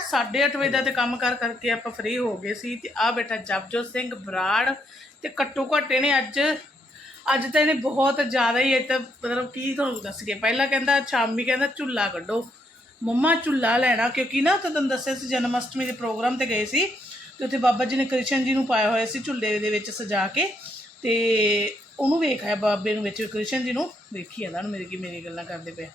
8:30 ਵਜੇ ਦਾ ਤੇ ਕੰਮ ਕਰ ਕਰਕੇ ਆਪਾਂ ਫ੍ਰੀ ਹੋ ਗਏ ਸੀ ਤੇ ਆ ਬੇਟਾ ਜਪਜੋਤ ਸਿੰਘ ਬਰਾੜ ਤੇ ਕੱਟੂ ਘੱਟੇ ਨੇ ਅੱਜ ਅੱਜ ਤਾਂ ਇਹਨੇ ਬਹੁਤ ਜ਼ਿਆਦਾ ਹੀ ਇਹ ਤਾਂ ਮਤਲਬ ਕੀ ਤੁਹਾਨੂੰ ਦੱਸ ਕੇ ਪਹਿਲਾਂ ਕਹਿੰਦਾ, ਸ਼ਾਮੀ ਕਹਿੰਦਾ ਝੁੱਲਾ ਕੱਢੋ। ਮੰਮਾ ਝੁੱਲਾ ਲੈਣਾ, ਕਿਉਂਕਿ ਨਾ ਤਾਂ ਤੁਹਾਨੂੰ ਦੱਸਿਆ ਸੀ ਜਨਮ ਅਸ਼ਟਮੀ ਦੇ ਪ੍ਰੋਗਰਾਮ ਤੇ ਗਏ ਸੀ ਤੇ ਉੱਥੇ ਬਾਬਾ ਜੀ ਨੇ ਕ੍ਰਿਸ਼ਨ ਜੀ ਨੂੰ ਪਾਇਆ ਹੋਇਆ ਸੀ ਝੁੱਲੇ ਦੇ ਵਿੱਚ ਸਜਾ ਕੇ ਤੇ ਉਹਨੂੰ ਵੇਖਿਆ ਬਾਬੇ ਨੂੰ ਵਿੱਚ, ਕ੍ਰਿਸ਼ਨ ਜੀ ਨੂੰ ਵੇਖੀ ਜਾਂਦਾ ਹੁਣ ਮੇਰੇ ਕੀ ਮੇਰੀ ਗੱਲਾਂ ਕਰਦੇ ਪਏ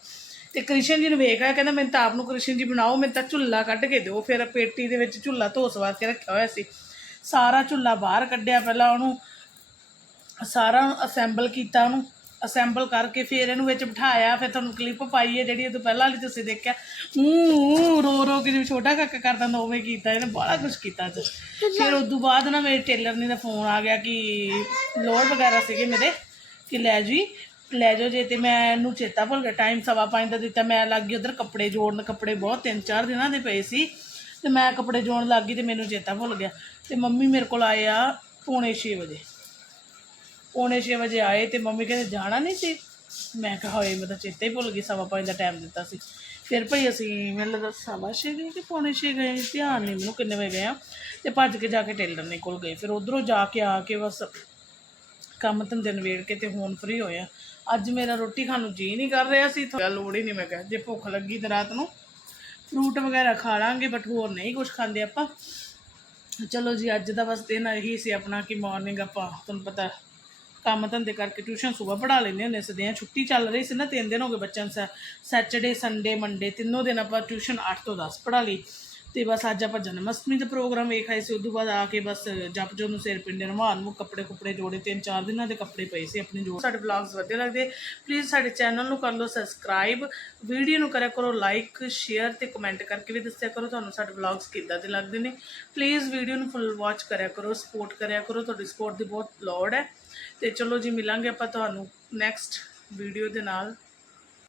ਤੇ ਕ੍ਰਿਸ਼ਨ ਜੀ ਨੂੰ ਵੇਖ ਵੇਖਿਆ ਕਹਿੰਦਾ ਮੈਨੂੰ ਤਾਂ ਆਪ ਨੂੰ ਕ੍ਰਿਸ਼ਨ ਜੀ ਬਣਾਓ, ਮੈਨੂੰ ਤਾਂ ਝੁੱਲਾ ਕੱਢ ਕੇ ਦਿਓ। ਫਿਰ ਪੇਟੀ ਦੇ ਵਿੱਚ ਝੁੱਲਾ ਧੋਸ ਵਾਸਤੇ ਰੱਖਿਆ ਹੋਇਆ ਸੀ। ਸਾਰਾ ਝੁੱਲਾ ਬਾਹਰ ਕੱਢਿਆ ਪਹਿਲਾਂ ਉਹਨੂੰ। ਸਾਰਾ ਅਸੈਂਬਲ ਕੀਤਾ ਉਹਨੂੰ। ਅਸੈਂਬਲ ਕਰਕੇ ਫਿਰ ਇਹਨੂੰ ਵਿੱਚ ਬਿਠਾਇਆ, ਫਿਰ ਤੁਹਾਨੂੰ ਕਲਿੱਪ ਪਾਈ ਹੈ ਜਿਹੜੀ ਉਹ ਤੋਂ ਪਹਿਲਾਂ ਵਾਲੀ ਤੁਸੀਂ ਦੇਖਿਆ। ਊ ਰੋ ਰੋ ਕੇ ਜਿਵੇਂ ਛੋਟਾ ਕਾਕਾ ਕਰਦਾ ਹੁੰਦਾ, ਉਵੇਂ ਕੀਤਾ, ਇਹਨੇ ਬੜਾ ਕੁਝ ਕੀਤਾ ਅੱਜ। ਫਿਰ ਉਸ ਤੋਂ ਬਾਅਦ ਨਾ ਮੇਰੇ ਟੇਲਰ ਨੇ ਦਾ ਫੋਨ ਆ ਗਿਆ ਕਿ ਲੋੜ ਵਗੈਰਾ ਸੀਗੇ ਮੇਰੇ, ਕਿ ਲੈ ਜੀ ਲੈ ਜਾਓ ਜੇ ਤੇ ਮੈਂ ਇਹਨੂੰ ਚੇਤਾ ਭੁੱਲ ਗਿਆ ਟਾਈਮ ਸਵਾ ਪੰਜ ਦਾ ਦਿੱਤਾ, ਮੈਂ ਲੱਗ ਗਈ ਉਧਰ ਕੱਪੜੇ ਜੋੜਨ, ਕੱਪੜੇ ਬਹੁਤ ਤਿੰਨ ਚਾਰ ਦਿਨਾਂ ਦੇ ਪਏ ਸੀ, ਤੇ ਮੈਂ ਕੱਪੜੇ ਜੋੜਨ ਲੱਗ ਗਈ ਤੇ ਮੈਨੂੰ ਚੇਤਾ ਭੁੱਲ ਗਿਆ, ਤੇ ਮੰਮੀ ਮੇਰੇ ਕੋਲ ਆਏ ਆ ਪੌਣੇ 6 ਵਜੇ। ਪੌਣੇ 6 ਵਜੇ ਆਏ ਤੇ ਮੰਮੀ ਕਹਿੰਦੇ ਜਾਣਾ ਨਹੀਂ ਸੀ। ਮੈਂ ਕਿਹਾ ਹੋਏ, ਮੈਂ ਤਾਂ ਚੇਤੇ ਹੀ ਭੁੱਲ ਗਈ, ਸਵਾ ਪੰਜ ਦਾ ਟਾਈਮ ਦਿੱਤਾ ਸੀ। ਫਿਰ ਭਈ ਅਸੀਂ ਮੈਨੂੰ ਲੱਗਾ ਸਵਾ ਛੇ ਗਏ ਕਿ ਪੌਣੇ ਛੇ ਗਏ, ਧਿਆਨ ਨਹੀਂ ਮੈਨੂੰ ਕਿੰਨੇ ਵਜੇ ਗਏ ਆ। ਤੇ ਭੱਜ ਕੇ ਜਾ ਕੇ ਟੇਲਰ ਨੇ ਕੋਲ ਗਏ, ਫਿਰ ਉਧਰੋਂ ਜਾ ਕੇ ਆ ਕੇ ਬਸ ਕੰਮ ਧੰਦੇ ਨਵੇੜ ਕੇ ਤੇ ਹੁਣ ਫ੍ਰੀ ਹੋਏ ਆ। ਅੱਜ ਮੇਰਾ ਰੋਟੀ ਖਾਣ ਨੂੰ ਜੀ ਨਹੀਂ ਕਰ ਰਿਹਾ ਸੀ ਤਾਂ ਲੋੜ ਹੀ ਨਹੀਂ ਮੈਂ ਕਿਹਾ, ਜੇ ਭੁੱਖ ਲੱਗੀ ਤਾਂ ਰਾਤ ਨੂੰ ਫਰੂਟ ਵਗੈਰਾ ਖਾ ਲਾਂਗੇ ਬਟ ਹੋਰ ਨਹੀਂ ਕੁਝ ਖਾਂਦੇ ਆਪਾਂ। ਚਲੋ ਜੀ, ਅੱਜ ਦਾ ਬਸ ਦਿਨ ਇਹੀ ਸੀ ਆਪਣਾ ਕਿ ਮਾਰਨਿੰਗ ਆਪਾਂ, ਤੁਹਾਨੂੰ ਪਤਾ, ਕੰਮ ਧੰਦੇ ਕਰਕੇ ਟਿਊਸ਼ਨ ਸਵੇਰ ਪੜਾ ਲੈਂਦੇ ਹੁੰਦੇ ਸੀ ਆ ਛੁੱਟੀ ਚੱਲ ਰਹੀ ਸੀ ਨਾ, ਤਿੰਨ ਦਿਨ ਹੋ ਗਏ ਬੱਚਿਆਂ ਨੂੰ ਸੈਟਰਡੇ ਸੰਡੇ ਮੰਡੇ ਤਿੰਨੋਂ ਦਿਨ ਆਪਾਂ ਟਿਊਸ਼ਨ 8 ਤੋਂ 10 ਪੜਾ ਲਈ। ਤੇ ਬਸ ਅੱਜ ਆਪਾਂ ਜਨਮ ਅਸ਼ਟਮੀ ਦਾ ਪ੍ਰੋਗਰਾਮ ਵੇਖ ਆਏ ਸੀ, ਉਦੋਂ ਬਾਅਦ ਆ ਕੇ ਬਸ ਜਪ ਜੋ ਨੂੰ ਸਿਰ ਪਿੰਡੇ ਨਵਾਨ ਨੂੰ ਕੱਪੜੇ ਕੁਪੜੇ ਜੋੜੇ, ਤਿੰਨ ਚਾਰ ਦਿਨਾਂ ਦੇ ਕੱਪੜੇ ਪਏ ਸੀ ਆਪਣੇ ਜੋ ਸਾਡੇ ਵਲੌਗਸ ਵਧੀਆ ਲੱਗਦੇ। ਪਲੀਜ਼ ਸਾਡੇ ਚੈਨਲ ਨੂੰ ਕਰ ਲਓ ਸਬਸਕ੍ਰਾਈਬ ਵੀਡੀਓ ਨੂੰ ਕਰਿਆ ਕਰੋ ਲਾਈਕ ਸ਼ੇਅਰ ਤੇ ਕਮੈਂਟ ਕਰਕੇ ਵੀ ਦੱਸਿਆ ਕਰੋ ਤੁਹਾਨੂੰ ਸਾਡੇ ਵਲੌਗਸ ਕਿੱਦਾਂ ਦੇ ਲੱਗਦੇ ਨੇ। ਪਲੀਜ਼ ਵੀਡੀਓ ਨੂੰ ਫੁੱਲ ਵਾਚ ਕਰਿਆ ਕਰੋ ਸਪੋਰਟ ਕਰਿਆ ਕਰੋ, ਤੁਹਾਡੀ ਸਪੋਰਟ ਦੀ ਬਹੁਤ ਲੋੜ ਹੈ। ਤੇ ਚਲੋ ਜੀ, ਮਿਲਾਂਗੇ ਆਪਾਂ ਤੁਹਾਨੂੰ ਨੈਕਸਟ ਵੀਡੀਓ ਦੇ ਨਾਲ।